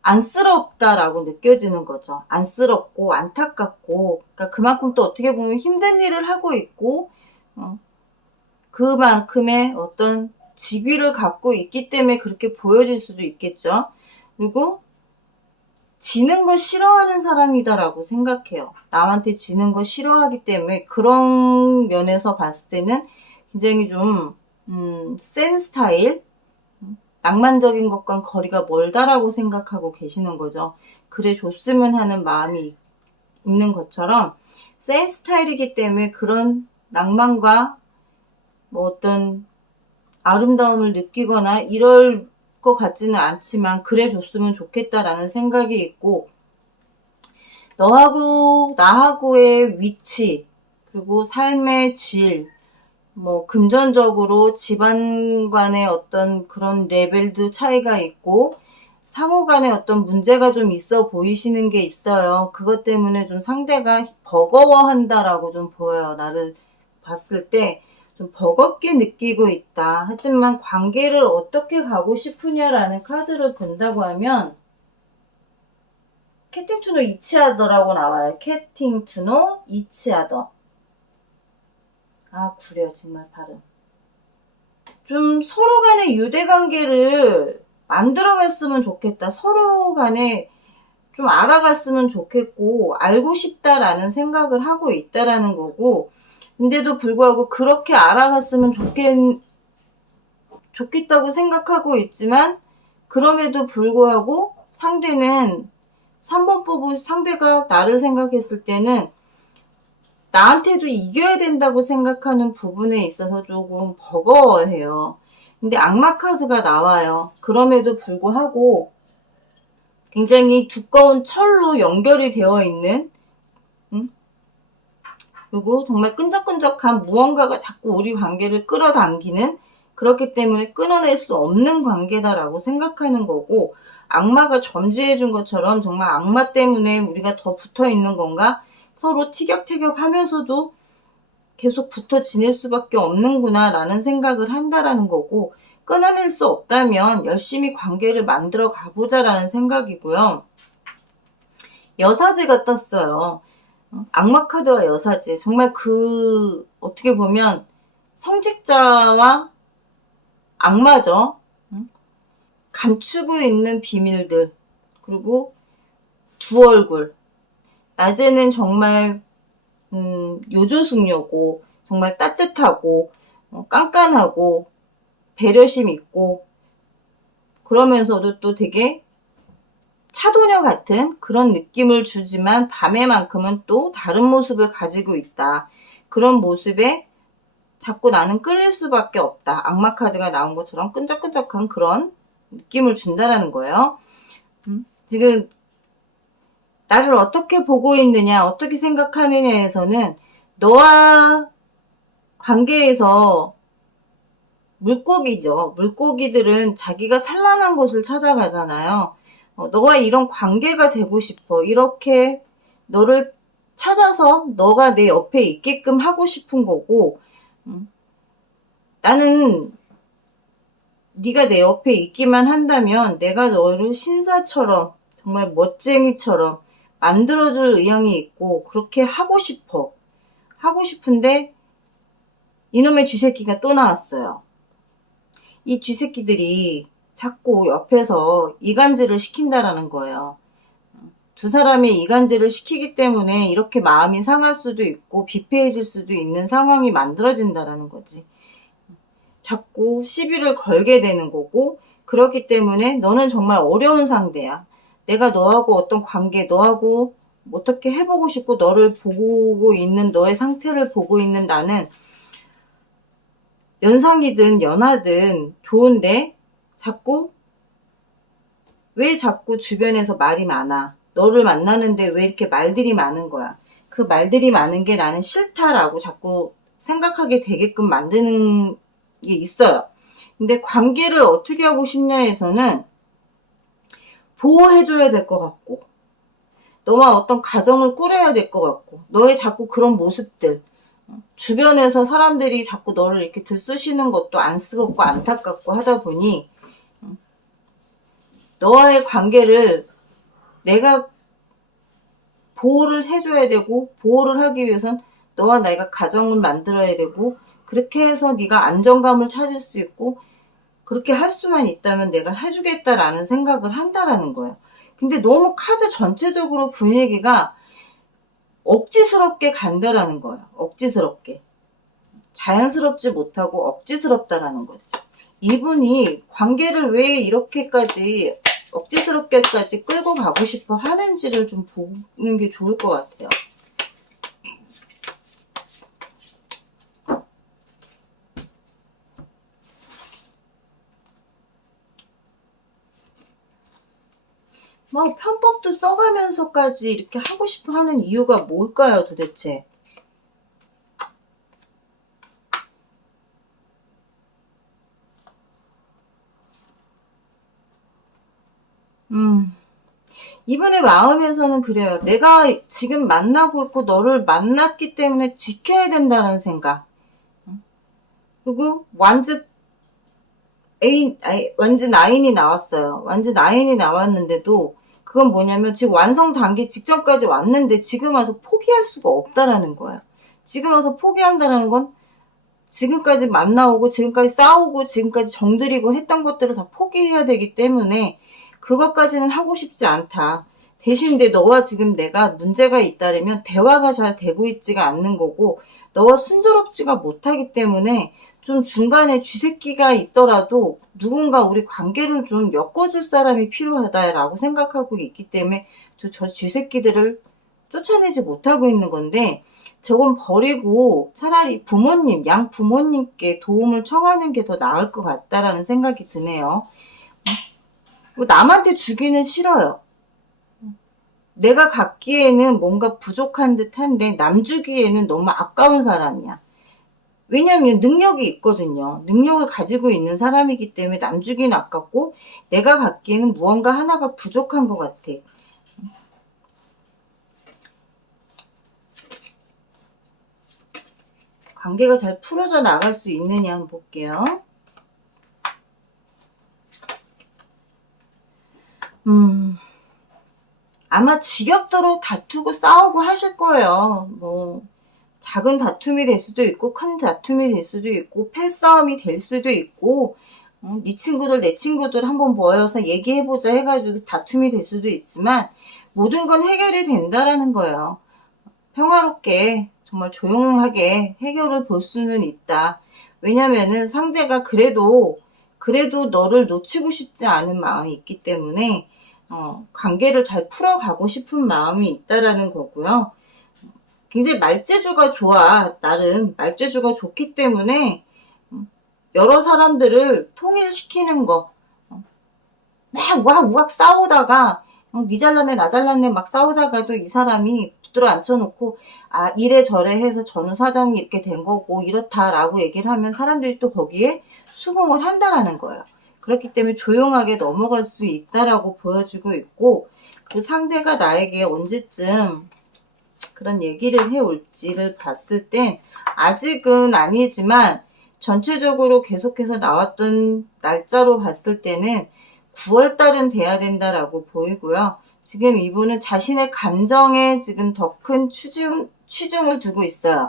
안쓰럽다라고 느껴지는 거죠. 안쓰럽고 안타깝고 그러니까 그만큼 또 어떻게 보면 힘든 일을 하고 있고 그만큼의 어떤 직위를 갖고 있기 때문에 그렇게 보여질 수도 있겠죠. 그리고 지는 거 싫어하는 사람이다라고 생각해요. 남한테 지는 거 싫어하기 때문에 그런 면에서 봤을 때는 굉장히 좀 센 스타일, 낭만적인 것과는 거리가 멀다라고 생각하고 계시는 거죠. 그래 줬으면 하는 마음이 있는 것처럼 센 스타일이기 때문에 그런 낭만과 뭐 어떤 아름다움을 느끼거나 이럴 것 같지는 않지만 그래 줬으면 좋겠다라는 생각이 있고, 너하고 나하고의 위치, 그리고 삶의 질, 뭐 금전적으로 집안 간의 어떤 그런 레벨도 차이가 있고, 상호 간에 어떤 문제가 좀 있어 보이시는 게 있어요. 그것 때문에 좀 상대가 버거워한다라고 좀 보여요. 나를 봤을 때 좀 버겁게 느끼고 있다. 하지만 관계를 어떻게 가고 싶으냐라는 카드를 본다고 하면 캐팅투노 이치하더라고 나와요. 캐팅투노 이치하더. 아, 구려 정말 발음. 좀 서로 간의 유대관계를 만들어갔으면 좋겠다. 서로 간에 좀 알아갔으면 좋겠고 알고 싶다라는 생각을 하고 있다라는 거고, 근데도 불구하고 그렇게 알아갔으면 좋겠다고 생각하고 있지만, 그럼에도 불구하고 상대는 3번 뽑은 상대가 나를 생각했을 때는 나한테도 이겨야 된다고 생각하는 부분에 있어서 조금 버거워해요. 근데 악마 카드가 나와요. 그럼에도 불구하고 굉장히 두꺼운 철로 연결이 되어 있는, 그리고 정말 끈적끈적한 무언가가 자꾸 우리 관계를 끌어당기는, 그렇기 때문에 끊어낼 수 없는 관계다라고 생각하는 거고, 악마가 점지해 준 것처럼 정말 악마 때문에 우리가 더 붙어 있는 건가? 서로 티격태격 하면서도 계속 붙어 지낼 수밖에 없는구나 라는 생각을 한다라는 거고, 끊어낼 수 없다면 열심히 관계를 만들어 가보자 라는 생각이고요. 여사제가 떴어요. 악마 카드와 여사제. 정말 어떻게 보면 성직자와 악마죠. 감추고 있는 비밀들. 그리고 두 얼굴. 낮에는 정말 요조숙녀고 정말 따뜻하고 깐깐하고 배려심 있고, 그러면서도 또 되게 차도녀 같은 그런 느낌을 주지만 밤에만큼은 또 다른 모습을 가지고 있다. 그런 모습에 자꾸 나는 끌릴 수밖에 없다. 악마 카드가 나온 것처럼 끈적끈적한 그런 느낌을 준다라는 거예요. 지금 나를 어떻게 보고 있느냐, 어떻게 생각하느냐에서는 너와 관계에서 물고기죠. 물고기들은 자기가 산란한 곳을 찾아가잖아요. 너와 이런 관계가 되고 싶어. 이렇게 너를 찾아서 너가 내 옆에 있게끔 하고 싶은 거고, 나는 네가 내 옆에 있기만 한다면 내가 너를 신사처럼 정말 멋쟁이처럼 만들어줄 의향이 있고 그렇게 하고 싶어. 하고 싶은데 이놈의 쥐새끼가 또 나왔어요. 이 쥐새끼들이 자꾸 옆에서 이간질을 시킨다라는 거예요. 두 사람이 이간질을 시키기 때문에 이렇게 마음이 상할 수도 있고 비폐해질 수도 있는 상황이 만들어진다라는 거지. 자꾸 시비를 걸게 되는 거고, 그렇기 때문에 너는 정말 어려운 상대야. 내가 너하고 어떤 관계, 너하고 어떻게 해보고 싶고 너를 보고 있는, 너의 상태를 보고 있는 나는 연상이든 연하든 좋은데 왜 자꾸 주변에서 말이 많아? 너를 만나는데 왜 이렇게 말들이 많은 거야? 그 말들이 많은 게 나는 싫다라고 자꾸 생각하게 되게끔 만드는 게 있어요. 근데 관계를 어떻게 하고 싶냐에서는 보호해줘야 될 것 같고, 너와 어떤 가정을 꾸려야 될 것 같고, 너의 자꾸 그런 모습들, 주변에서 사람들이 자꾸 너를 이렇게 들쑤시는 것도 안쓰럽고 안타깝고 하다 보니 너와의 관계를 내가 보호를 해줘야 되고, 보호를 하기 위해선 너와 내가 가정을 만들어야 되고, 그렇게 해서 네가 안정감을 찾을 수 있고, 그렇게 할 수만 있다면 내가 해주겠다라는 생각을 한다라는 거예요. 근데 너무 카드 전체적으로 분위기가 억지스럽게 간다라는 거예요. 억지스럽게. 자연스럽지 못하고 억지스럽다라는 거죠. 이분이 관계를 왜 이렇게까지 억지스럽게까지 끌고 가고 싶어 하는지를 좀 보는 게 좋을 것 같아요. 뭐 편법도 써가면서까지 이렇게 하고 싶어 하는 이유가 뭘까요, 도대체? 이분의 마음에서는 그래요. 내가 지금 만나고 있고 너를 만났기 때문에 지켜야 된다는 생각. 그리고 완전 나인이 나왔어요. 완전 나인이 나왔는데도 그건 뭐냐면 지금 완성 단계 직전까지 왔는데 지금 와서 포기할 수가 없다라는 거예요. 지금 와서 포기한다는 건 지금까지 만나오고 지금까지 싸우고 지금까지 정들이고 했던 것들을 다 포기해야 되기 때문에 그것까지는 하고 싶지 않다. 대신에 너와 지금 내가 문제가 있다면 대화가 잘 되고 있지가 않는 거고 너와 순조롭지가 못하기 때문에 좀 중간에 쥐새끼가 있더라도 누군가 우리 관계를 좀 엮어줄 사람이 필요하다라고 생각하고 있기 때문에 저 쥐새끼들을 쫓아내지 못하고 있는 건데 저건 버리고 차라리 부모님, 양 부모님께 도움을 청하는 게 더 나을 것 같다라는 생각이 드네요. 남한테 주기는 싫어요. 내가 갖기에는 뭔가 부족한 듯한데 남 주기에는 너무 아까운 사람이야. 왜냐하면 능력이 있거든요. 능력을 가지고 있는 사람이기 때문에 남 주기는 아깝고 내가 갖기에는 무언가 하나가 부족한 것 같아. 관계가 잘 풀어져 나갈 수 있느냐 한번 볼게요. 아마 지겹도록 다투고 싸우고 하실 거예요. 뭐 작은 다툼이 될 수도 있고 큰 다툼이 될 수도 있고 패싸움이 될 수도 있고 네 친구들 내 친구들 한번 모여서 얘기해보자 해가지고 다툼이 될 수도 있지만 모든 건 해결이 된다라는 거예요. 평화롭게 정말 조용하게 해결을 볼 수는 있다. 왜냐면은 상대가 그래도 너를 놓치고 싶지 않은 마음이 있기 때문에 관계를 잘 풀어가고 싶은 마음이 있다라는 거고요. 굉장히 말재주가 좋아. 나름 말재주가 좋기 때문에 여러 사람들을 통일시키는 거. 막 우악 싸우다가 니 잘났네 나 잘났네 막 싸우다가도 이 사람이 붙들어 앉혀놓고 이래저래 해서 전후 사정이 이렇게 된 거고 이렇다라고 얘기를 하면 사람들이 또 거기에 수긍을 한다라는 거예요. 그렇기 때문에 조용하게 넘어갈 수 있다라고 보여주고 있고 그 상대가 나에게 언제쯤 그런 얘기를 해올지를 봤을 땐 아직은 아니지만 전체적으로 계속해서 나왔던 날짜로 봤을 때는 9월달은 돼야 된다라고 보이고요. 지금 이분은 자신의 감정에 지금 더 큰 치중을 두고 있어요.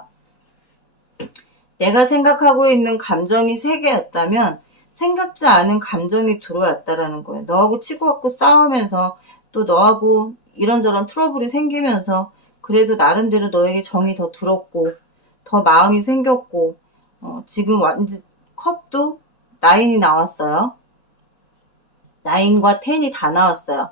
내가 생각하고 있는 감정이 3개였다면 생각지 않은 감정이 들어왔다라는 거예요. 너하고 치고받고 싸우면서 또 너하고 이런저런 트러블이 생기면서 그래도 나름대로 너에게 정이 더 들었고 더 마음이 생겼고 지금 완전 컵도 9이 나왔어요. 9과 10이 다 나왔어요.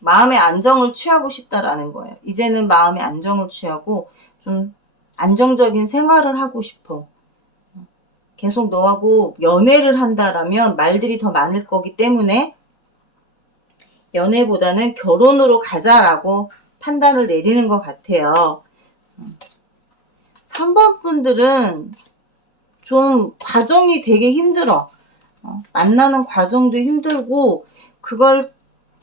마음의 안정을 취하고 싶다라는 거예요. 이제는 마음의 안정을 취하고 좀 안정적인 생활을 하고 싶어. 계속 너하고 연애를 한다라면 말들이 더 많을 거기 때문에 연애보다는 결혼으로 가자라고 판단을 내리는 것 같아요. 3번 분들은 좀 과정이 되게 힘들어. 만나는 과정도 힘들고 그걸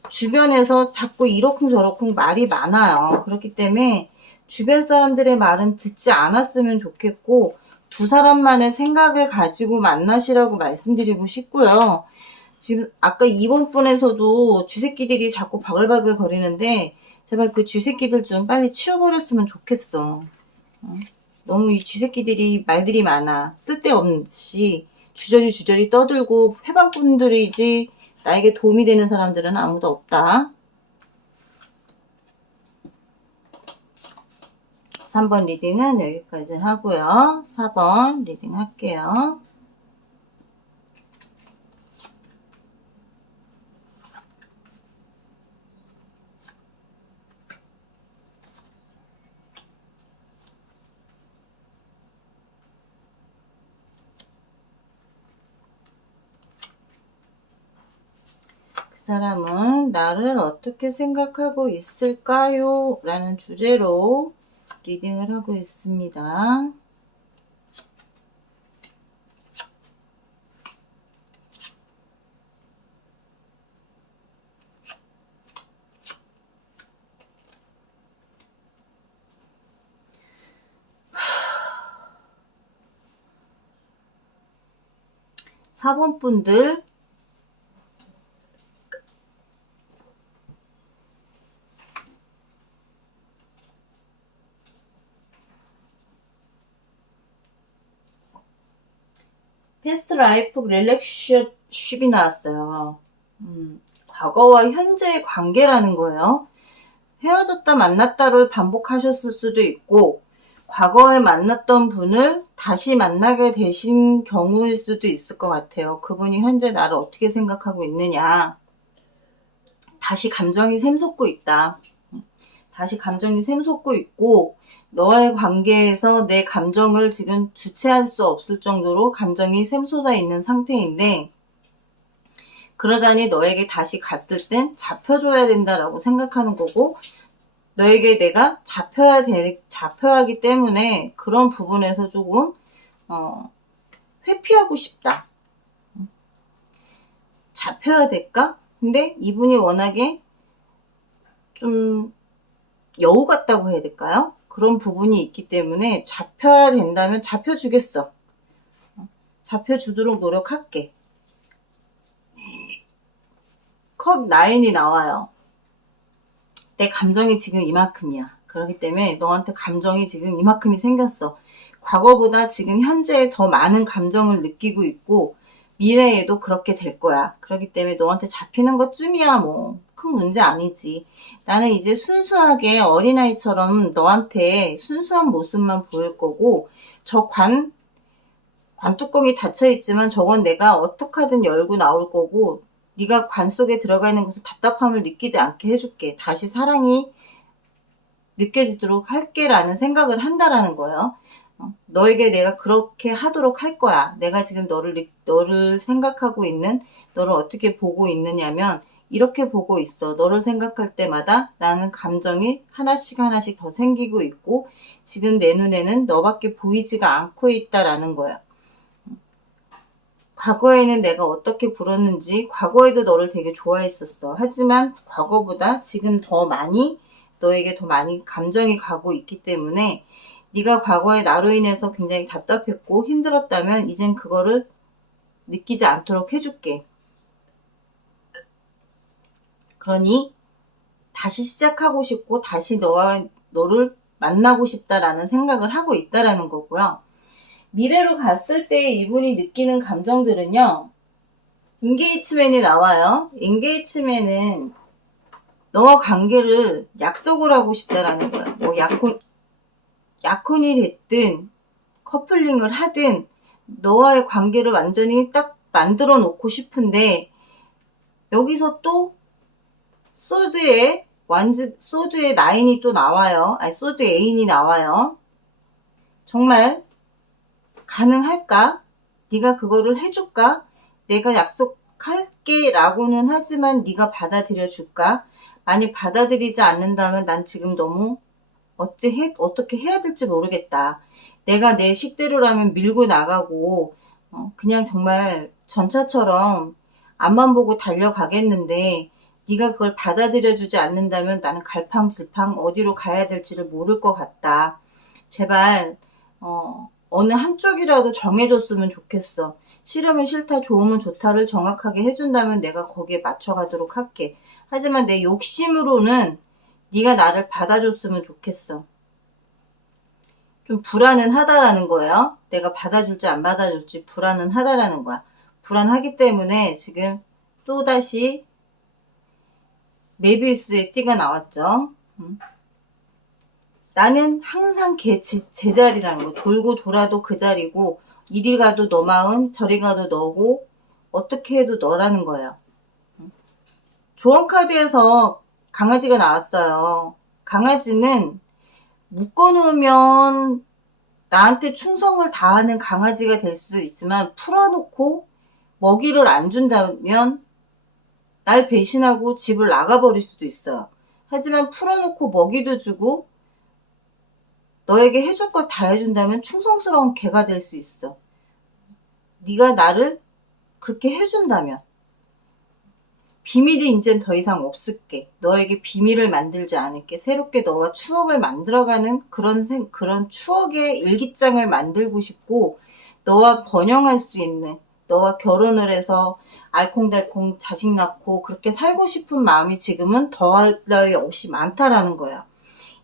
주변에서 자꾸 이러쿵저러쿵 말이 많아요. 그렇기 때문에 주변 사람들의 말은 듣지 않았으면 좋겠고 두 사람만의 생각을 가지고 만나시라고 말씀드리고 싶고요. 지금 아까 2번 분에서도 쥐새끼들이 자꾸 바글바글 거리는데 제발 그 쥐새끼들 좀 빨리 치워버렸으면 좋겠어. 너무 이 쥐새끼들이 말들이 많아. 쓸데없이 주저리 떠들고 회방꾼들이지 나에게 도움이 되는 사람들은 아무도 없다. 3번 리딩은 여기까지 하고요. 4번 리딩 할게요. 사람은 나를 어떻게 생각하고 있을까요? 라는 주제로 리딩을 하고 있습니다. 사번분들 패스트 라이프 릴렉션십이 나왔어요. 과거와 현재의 관계라는 거예요. 헤어졌다 만났다를 반복하셨을 수도 있고 과거에 만났던 분을 다시 만나게 되신 경우일 수도 있을 것 같아요. 그분이 현재 나를 어떻게 생각하고 있느냐. 다시 감정이 샘솟고 있다. 다시 감정이 샘솟고 있고 너와의 관계에서 내 감정을 지금 주체할 수 없을 정도로 감정이 샘솟아 있는 상태인데 그러자니 너에게 다시 갔을 땐 잡혀줘야 된다라고 생각하는 거고 너에게 내가 잡혀야 하기 때문에 그런 부분에서 조금 회피하고 싶다. 잡혀야 될까? 근데 이분이 워낙에 좀 여우 같다고 해야 될까요? 그런 부분이 있기 때문에 잡혀야 된다면 잡혀주겠어. 잡혀주도록 노력할게. 컵 9이 나와요. 내 감정이 지금 이만큼이야. 그렇기 때문에 너한테 감정이 지금 이만큼이 생겼어. 과거보다 지금 현재에 더 많은 감정을 느끼고 있고 미래에도 그렇게 될 거야. 그렇기 때문에 너한테 잡히는 것쯤이야 뭐 큰 문제 아니지. 나는 이제 순수하게 어린아이처럼 너한테 순수한 모습만 보일 거고 저 관뚜껑이 닫혀있지만 저건 내가 어떻게 하든 열고 나올 거고 네가 관 속에 들어가 있는 것을 답답함을 느끼지 않게 해줄게. 다시 사랑이 느껴지도록 할게 라는 생각을 한다라는 거예요. 너에게 내가 그렇게 하도록 할 거야. 내가 지금 너를 생각하고 있는, 너를 어떻게 보고 있느냐면 이렇게 보고 있어. 너를 생각할 때마다 나는 감정이 하나씩 하나씩 더 생기고 있고 지금 내 눈에는 너밖에 보이지가 않고 있다라는 거야. 과거에는 내가 어떻게 굴었는지 과거에도 너를 되게 좋아했었어. 하지만 과거보다 지금 더 많이 너에게 더 많이 감정이 가고 있기 때문에 네가 과거에 나로 인해서 굉장히 답답했고 힘들었다면 이젠 그거를 느끼지 않도록 해줄게. 그러니 다시 시작하고 싶고 다시 너를 만나고 싶다라는 생각을 하고 있다라는 거고요. 미래로 갔을 때 이분이 느끼는 감정들은요. 인게이츠맨이 나와요. 인게이츠맨은 너와 관계를 약속을 하고 싶다라는 거야. 뭐 약혼이 됐든 커플링을 하든 너와의 관계를 완전히 딱 만들어 놓고 싶은데 여기서 또 소드의 나인이 또 나와요. 아니 소드 애인이 나와요. 정말 가능할까? 네가 그거를 해줄까? 내가 약속할게 라고는 하지만 네가 받아들여 줄까? 만약 받아들이지 않는다면 난 지금 너무 어떻게 해야 될지 모르겠다. 내가 내 식대로라면 밀고 나가고 그냥 정말 전차처럼 앞만 보고 달려가겠는데 네가 그걸 받아들여 주지 않는다면 나는 갈팡질팡 어디로 가야 될지를 모를 것 같다. 제발 어느 한쪽이라도 정해줬으면 좋겠어. 싫으면 싫다, 좋으면 좋다를 정확하게 해준다면 내가 거기에 맞춰가도록 할게. 하지만 내 욕심으로는 네가 나를 받아줬으면 좋겠어. 좀 불안은 하다라는 거예요. 내가 받아줄지 안 받아줄지 불안은 하다라는 거야. 불안하기 때문에 지금 또다시 메비우스의 띠가 나왔죠. 나는 항상 제자리라는 거. 돌고 돌아도 그 자리고 이리 가도 너 마음 저리 가도 너고 어떻게 해도 너라는 거예요. 조언 카드에서 강아지가 나왔어요. 강아지는 묶어놓으면 나한테 충성을 다하는 강아지가 될 수도 있지만 풀어놓고 먹이를 안 준다면 날 배신하고 집을 나가버릴 수도 있어요. 하지만 풀어놓고 먹이도 주고 너에게 해줄 걸 다 해준다면 충성스러운 개가 될 수 있어. 네가 나를 그렇게 해준다면. 비밀이 이젠 더 이상 없을게. 너에게 비밀을 만들지 않을게. 새롭게 너와 추억을 만들어가는 그런 추억의 일기장을 만들고 싶고, 너와 번영할 수 있는, 너와 결혼을 해서 알콩달콩 자식 낳고 그렇게 살고 싶은 마음이 지금은 더할 나위 없이 많다라는 거야.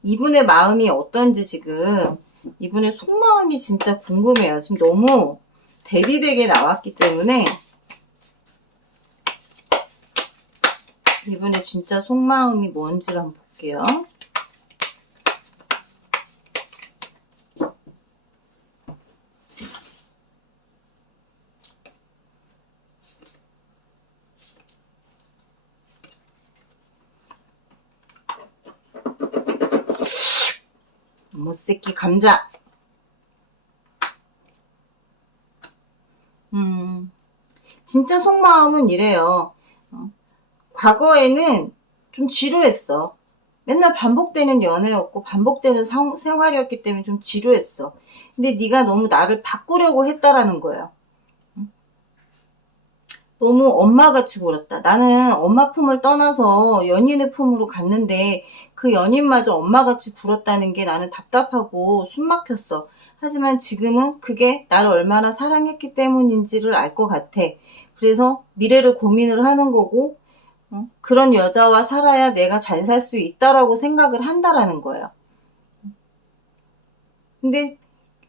이분의 마음이 어떤지 지금, 이분의 속마음이 진짜 궁금해요. 지금 너무 대비되게 나왔기 때문에 이분의 진짜 속마음이 뭔지를 한번 볼게요. 못새끼 감자. 진짜 속마음은 이래요. 과거에는 좀 지루했어. 맨날 반복되는 연애였고 반복되는 생활이었기 때문에 좀 지루했어. 근데 네가 너무 나를 바꾸려고 했다라는 거예요. 너무 엄마같이 굴었다. 나는 엄마 품을 떠나서 연인의 품으로 갔는데 그 연인마저 엄마같이 굴었다는 게 나는 답답하고 숨막혔어. 하지만 지금은 그게 나를 얼마나 사랑했기 때문인지를 알 것 같아. 그래서 미래를 고민을 하는 거고, 그런 여자와 살아야 내가 잘 살 수 있다라고 생각을 한다라는 거예요. 근데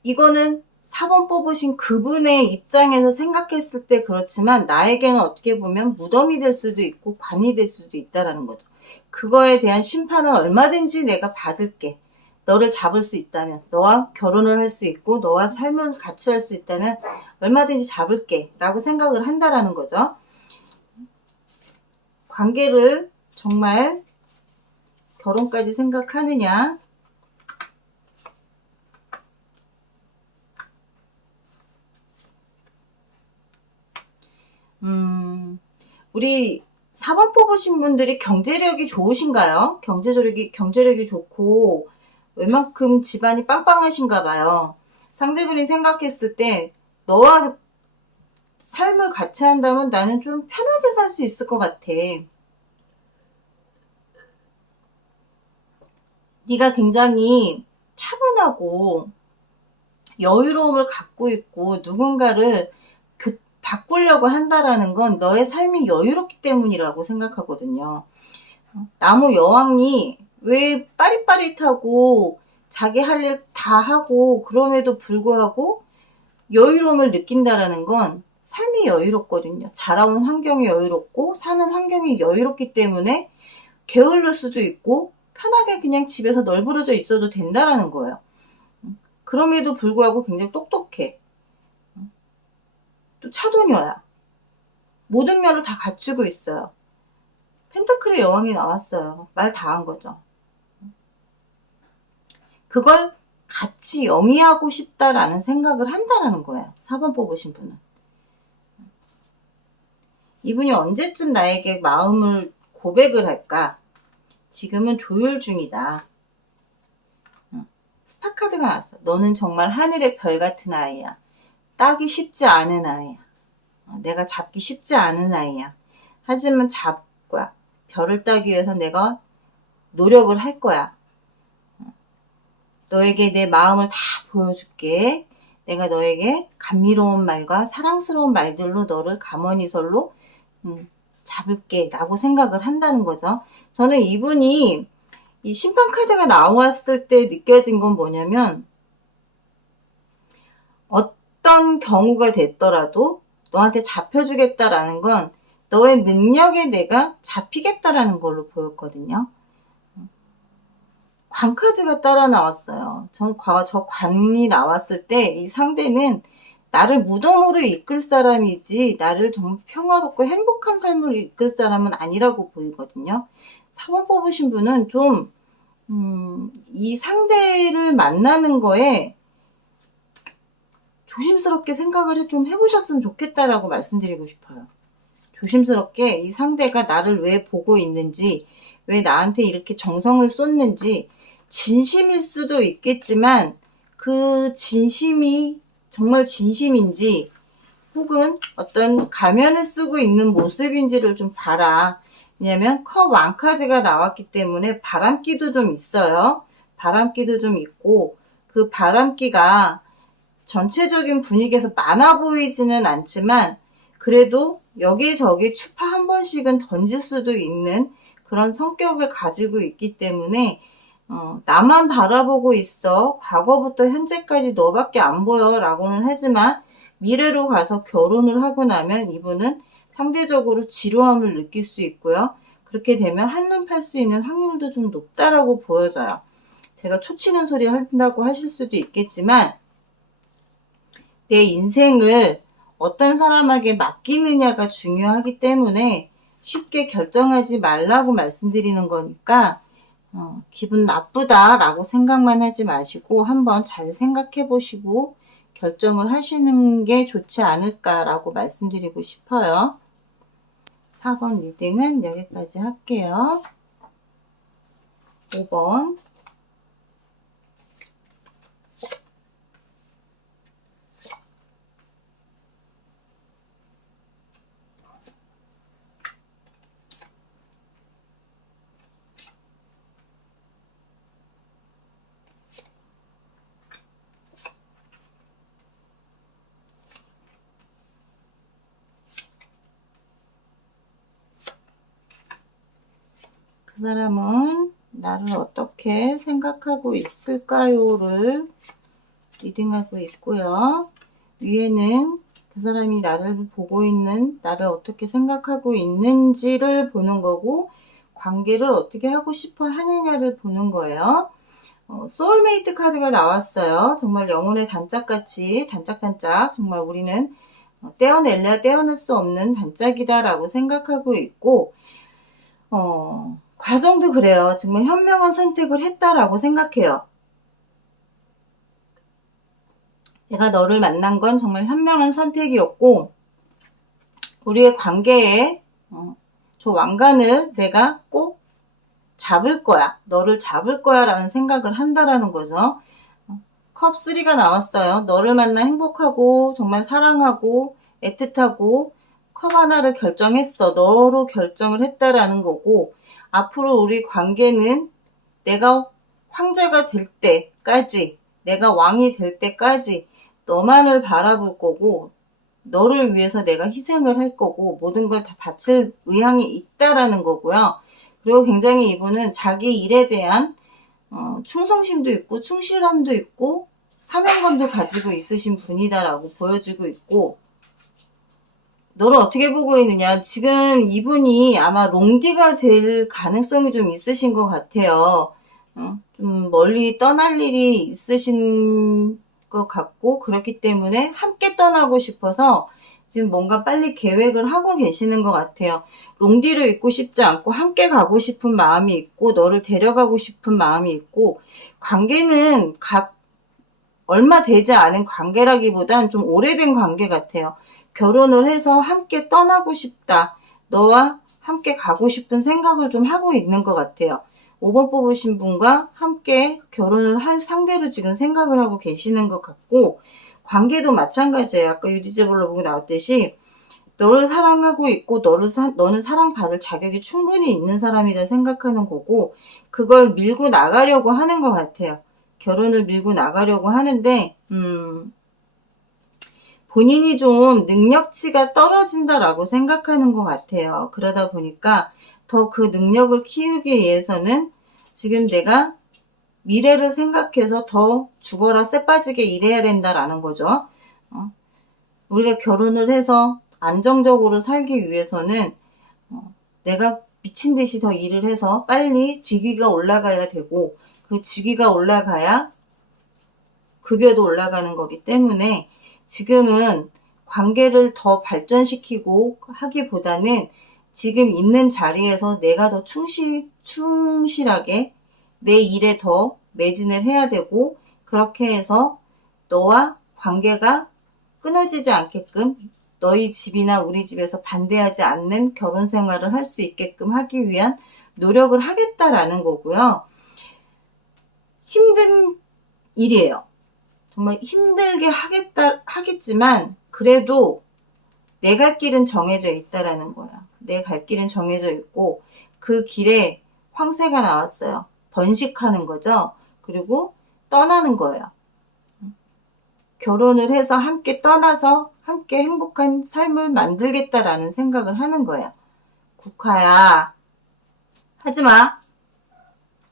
이거는 4번 뽑으신 그분의 입장에서 생각했을 때 그렇지만 나에게는 어떻게 보면 무덤이 될 수도 있고 관이 될 수도 있다라는 거죠. 그거에 대한 심판은 얼마든지 내가 받을게. 너를 잡을 수 있다면, 너와 결혼을 할 수 있고 너와 삶을 같이 할 수 있다면 얼마든지 잡을게 라고 생각을 한다라는 거죠. 관계를 정말 결혼까지 생각하느냐. 우리 4번 뽑으신 분들이 경제력이 좋으신가요? 경제력이 좋고 웬만큼 집안이 빵빵하신가 봐요. 상대분이 생각했을 때 너와 삶을 같이 한다면 나는 좀 편하게 살 수 있을 것 같아. 네가 굉장히 차분하고 여유로움을 갖고 있고 누군가를 바꾸려고 한다라는 건 너의 삶이 여유롭기 때문이라고 생각하거든요. 나무 여왕이 왜 빠릿빠릿하고 자기 할 일 다 하고 그럼에도 불구하고 여유로움을 느낀다라는 건 삶이 여유롭거든요. 자라온 환경이 여유롭고 사는 환경이 여유롭기 때문에 게을를 수도 있고 편하게 그냥 집에서 널브러져 있어도 된다라는 거예요. 그럼에도 불구하고 굉장히 똑똑해. 또 차도녀야. 모든 면을 다 갖추고 있어요. 펜타클의 여왕이 나왔어요. 말 다 한 거죠. 그걸 같이 영위하고 싶다라는 생각을 한다라는 거예요. 4번 뽑으신 분은. 이분이 언제쯤 나에게 마음을 고백을 할까? 지금은 조율 중이다. 스타 카드가 나왔어. 너는 정말 하늘의 별 같은 아이야. 따기 쉽지 않은 아이야. 내가 잡기 쉽지 않은 아이야. 하지만 잡을 거야. 별을 따기 위해서 내가 노력을 할 거야. 너에게 내 마음을 다 보여줄게. 내가 너에게 감미로운 말과 사랑스러운 말들로 너를 가머니설로 잡을게 라고 생각을 한다는 거죠. 저는 이분이 이 심판 카드가 나왔을 때 느껴진 건 뭐냐면 어떤 경우가 됐더라도 너한테 잡혀주겠다라는 건 너의 능력에 내가 잡히겠다라는 걸로 보였거든요. 관 카드가 따라 나왔어요. 저 관이 나왔을 때 이 상대는 나를 무덤으로 이끌 사람이지 나를 정말 평화롭고 행복한 삶을 이끌 사람은 아니라고 보이거든요. 4번 뽑으신 분은 좀 이 상대를 만나는 거에 조심스럽게 생각을 좀 해보셨으면 좋겠다라고 말씀드리고 싶어요. 조심스럽게 이 상대가 나를 왜 보고 있는지, 왜 나한테 이렇게 정성을 쏟는지, 진심일 수도 있겠지만 그 진심이 정말 진심인지 혹은 어떤 가면을 쓰고 있는 모습인지를 좀 봐라. 왜냐면 컵 왕카드가 나왔기 때문에 바람기도 좀 있어요. 바람기도 좀 있고 그 바람기가 전체적인 분위기에서 많아 보이지는 않지만 그래도 여기저기 추파 한 번씩은 던질 수도 있는 그런 성격을 가지고 있기 때문에 나만 바라보고 있어. 과거부터 현재까지 너밖에 안 보여 라고는 하지만 미래로 가서 결혼을 하고 나면 이분은 상대적으로 지루함을 느낄 수 있고요. 그렇게 되면 한눈 팔 수 있는 확률도 좀 높다라고 보여져요. 제가 초치는 소리 한다고 하실 수도 있겠지만 내 인생을 어떤 사람에게 맡기느냐가 중요하기 때문에 쉽게 결정하지 말라고 말씀드리는 거니까 기분 나쁘다라고 생각만 하지 마시고 한번 잘 생각해 보시고 결정을 하시는 게 좋지 않을까라고 말씀드리고 싶어요. 4번 리딩은 여기까지 할게요. 5번 그 사람은 나를 어떻게 생각하고 있을까요를 리딩하고 있고요. 위에는 그 사람이 나를 보고 있는, 나를 어떻게 생각하고 있는지를 보는 거고 관계를 어떻게 하고 싶어 하느냐를 보는 거예요. 소울메이트 카드가 나왔어요. 정말 영혼의 단짝같이 단짝단짝 정말 우리는 떼어낼래야 떼어낼 수 없는 단짝이다라고 생각하고 있고 과정도 그래요. 정말 현명한 선택을 했다라고 생각해요. 내가 너를 만난 건 정말 현명한 선택이었고 우리의 관계에 저 왕관을 내가 꼭 잡을 거야. 너를 잡을 거야 라는 생각을 한다라는 거죠. 컵 3가 나왔어요. 너를 만나 행복하고 정말 사랑하고 애틋하고 컵 하나를 결정했어. 너로 결정을 했다라는 거고 앞으로 우리 관계는 내가 황제가 될 때까지 내가 왕이 될 때까지 너만을 바라볼 거고 너를 위해서 내가 희생을 할 거고 모든 걸 다 바칠 의향이 있다라는 거고요. 그리고 굉장히 이분은 자기 일에 대한 충성심도 있고 충실함도 있고 사명감도 가지고 있으신 분이다라고 보여지고 있고 너를 어떻게 보고 있느냐. 지금 이분이 아마 롱디가 될 가능성이 좀 있으신 것 같아요. 좀 멀리 떠날 일이 있으신 것 같고 그렇기 때문에 함께 떠나고 싶어서 지금 뭔가 빨리 계획을 하고 계시는 것 같아요. 롱디를 잊고 싶지 않고 함께 가고 싶은 마음이 있고 너를 데려가고 싶은 마음이 있고 관계는 얼마 되지 않은 관계라기보단 좀 오래된 관계 같아요. 결혼을 해서 함께 떠나고 싶다. 너와 함께 가고 싶은 생각을 좀 하고 있는 것 같아요. 5번 뽑으신 분과 함께 결혼을 할 상대로 지금 생각을 하고 계시는 것 같고 관계도 마찬가지예요. 아까 유디제블로 보고 나왔듯이 너를 사랑하고 있고 너는 사랑받을 자격이 충분히 있는 사람이라 생각하는 거고 그걸 밀고 나가려고 하는 것 같아요. 결혼을 밀고 나가려고 하는데 본인이 좀 능력치가 떨어진다라고 생각하는 것 같아요. 그러다 보니까 더 그 능력을 키우기 위해서는 지금 내가 미래를 생각해서 더 죽어라 쎄 빠지게 일해야 된다라는 거죠. 우리가 결혼을 해서 안정적으로 살기 위해서는 내가 미친 듯이 더 일을 해서 빨리 직위가 올라가야 되고 그 직위가 올라가야 급여도 올라가는 거기 때문에 지금은 관계를 더 발전시키고 하기보다는 지금 있는 자리에서 내가 더 충실하게 내 일에 더 매진을 해야 되고 그렇게 해서 너와 관계가 끊어지지 않게끔 너희 집이나 우리 집에서 반대하지 않는 결혼 생활을 할 수 있게끔 하기 위한 노력을 하겠다라는 거고요. 힘든 일이에요. 정말 힘들게 하겠지만 그래도 내 갈 길은 정해져 있다라는 거야. 내 갈 길은 정해져 있고 그 길에 황새가 나왔어요. 번식하는 거죠. 그리고 떠나는 거예요. 결혼을 해서 함께 떠나서 함께 행복한 삶을 만들겠다라는 생각을 하는 거예요. 국화야, 하지마.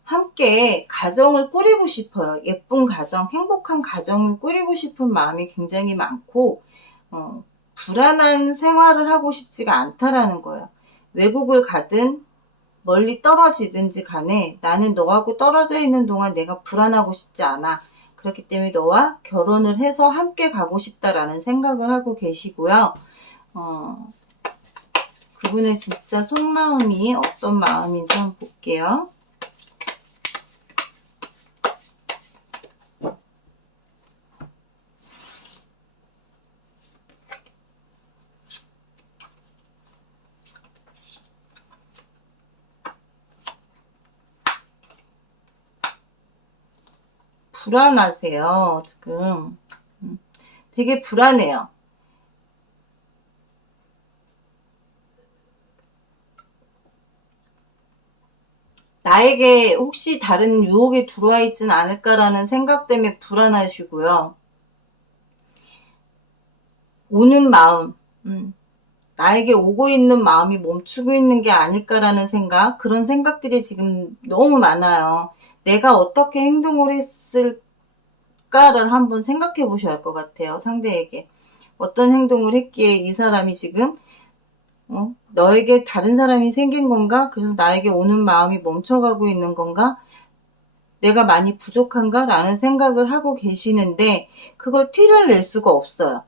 함께 가정을 꾸리고 싶어요. 예쁜 가정, 행복한 가정을 꾸리고 싶은 마음이 굉장히 많고 불안한 생활을 하고 싶지가 않다라는 거예요. 외국을 가든 멀리 떨어지든지 간에 나는 너하고 떨어져 있는 동안 내가 불안하고 싶지 않아. 그렇기 때문에 너와 결혼을 해서 함께 가고 싶다라는 생각을 하고 계시고요. 그분의 진짜 속마음이 어떤 마음인지 한번 볼게요. 불안하세요, 지금. 되게 불안해요. 나에게 혹시 다른 유혹이 들어와 있진 않을까라는 생각 때문에 불안하시고요. 오는 마음, 나에게 오고 있는 마음이 멈추고 있는 게 아닐까라는 생각, 그런 생각들이 지금 너무 많아요. 내가 어떻게 행동을 했을까를 한번 생각해 보셔야 할 것 같아요. 상대에게. 어떤 행동을 했기에 이 사람이 지금 너에게 다른 사람이 생긴 건가? 그래서 나에게 오는 마음이 멈춰가고 있는 건가? 내가 많이 부족한가? 라는 생각을 하고 계시는데 그걸 티를 낼 수가 없어요.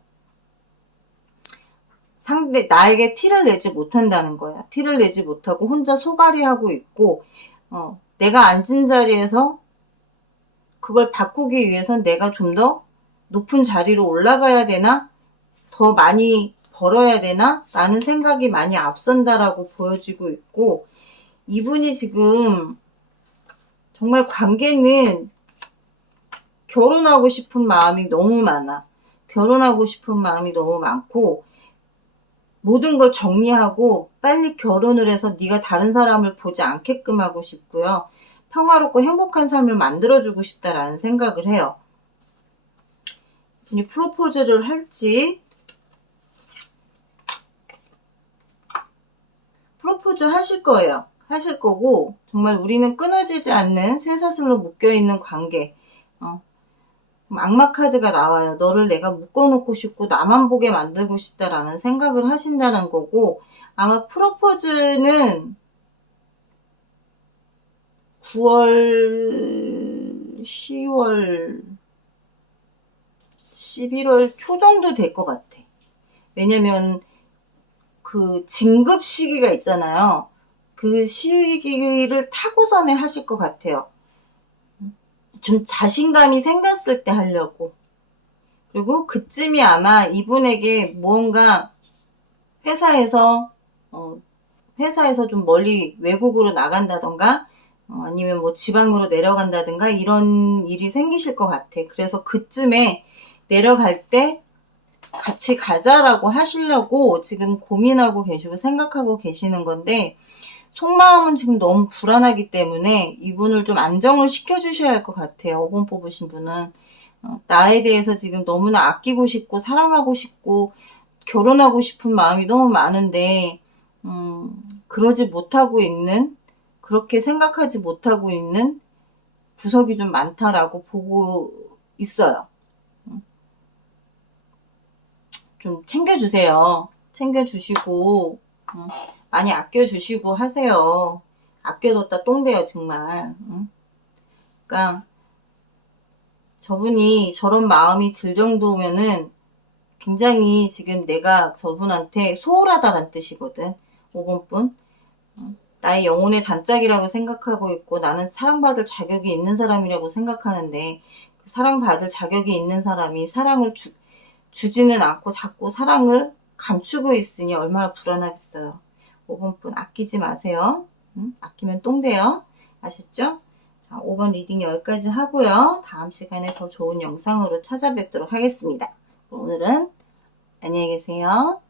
나에게 티를 내지 못한다는 거야. 티를 내지 못하고 혼자 소갈이 하고 있고 내가 앉은 자리에서 그걸 바꾸기 위해선 내가 좀 더 높은 자리로 올라가야 되나? 더 많이 벌어야 되나? 라는 생각이 많이 앞선다라고 보여지고 있고 이분이 지금 정말 관계는 결혼하고 싶은 마음이 너무 많아. 결혼하고 싶은 마음이 너무 많고 모든 걸 정리하고 빨리 결혼을 해서 네가 다른 사람을 보지 않게끔 하고 싶고요. 평화롭고 행복한 삶을 만들어주고 싶다라는 생각을 해요. 분이 프로포즈를 할지 프로포즈 하실 거예요. 하실 거고 정말 우리는 끊어지지 않는 쇠사슬로 묶여있는 관계. 악마 카드가 나와요. 너를 내가 묶어놓고 싶고 나만 보게 만들고 싶다라는 생각을 하신다는 거고 아마 프로포즈는 9월, 10월, 11월 초 정도 될 것 같아. 왜냐면 그 진급 시기가 있잖아요. 그 시기를 타고선에 하실 것 같아요. 좀 자신감이 생겼을 때 하려고. 그리고 그쯤이 아마 이분에게 무언가 회사에서 좀 멀리 외국으로 나간다던가 아니면 뭐 지방으로 내려간다든가 이런 일이 생기실 것 같아. 그래서 그쯤에 내려갈 때 같이 가자라고 하시려고 지금 고민하고 계시고 생각하고 계시는 건데 속마음은 지금 너무 불안하기 때문에 이분을 좀 안정을 시켜주셔야 할 것 같아요. 5번 뽑으신 분은. 나에 대해서 지금 너무나 아끼고 싶고 사랑하고 싶고 결혼하고 싶은 마음이 너무 많은데 그러지 못하고 있는 그렇게 생각하지 못하고 있는 구석이 좀 많다라고 보고 있어요. 좀 챙겨주세요. 챙겨주시고 많이 아껴주시고 하세요. 아껴뒀다 똥돼요 정말. 그러니까 저분이 저런 마음이 들 정도면은 굉장히 지금 내가 저분한테 소홀하다는 뜻이거든. 5번 분. 나의 영혼의 단짝이라고 생각하고 있고 나는 사랑받을 자격이 있는 사람이라고 생각하는데 그 사랑받을 자격이 있는 사람이 사랑을 주지는 않고 자꾸 사랑을 감추고 있으니 얼마나 불안하겠어요. 5번 분 아끼지 마세요. 아끼면 똥 돼요. 아셨죠? 자, 5번 리딩 여기까지 하고요. 다음 시간에 더 좋은 영상으로 찾아뵙도록 하겠습니다. 오늘은 안녕히 계세요.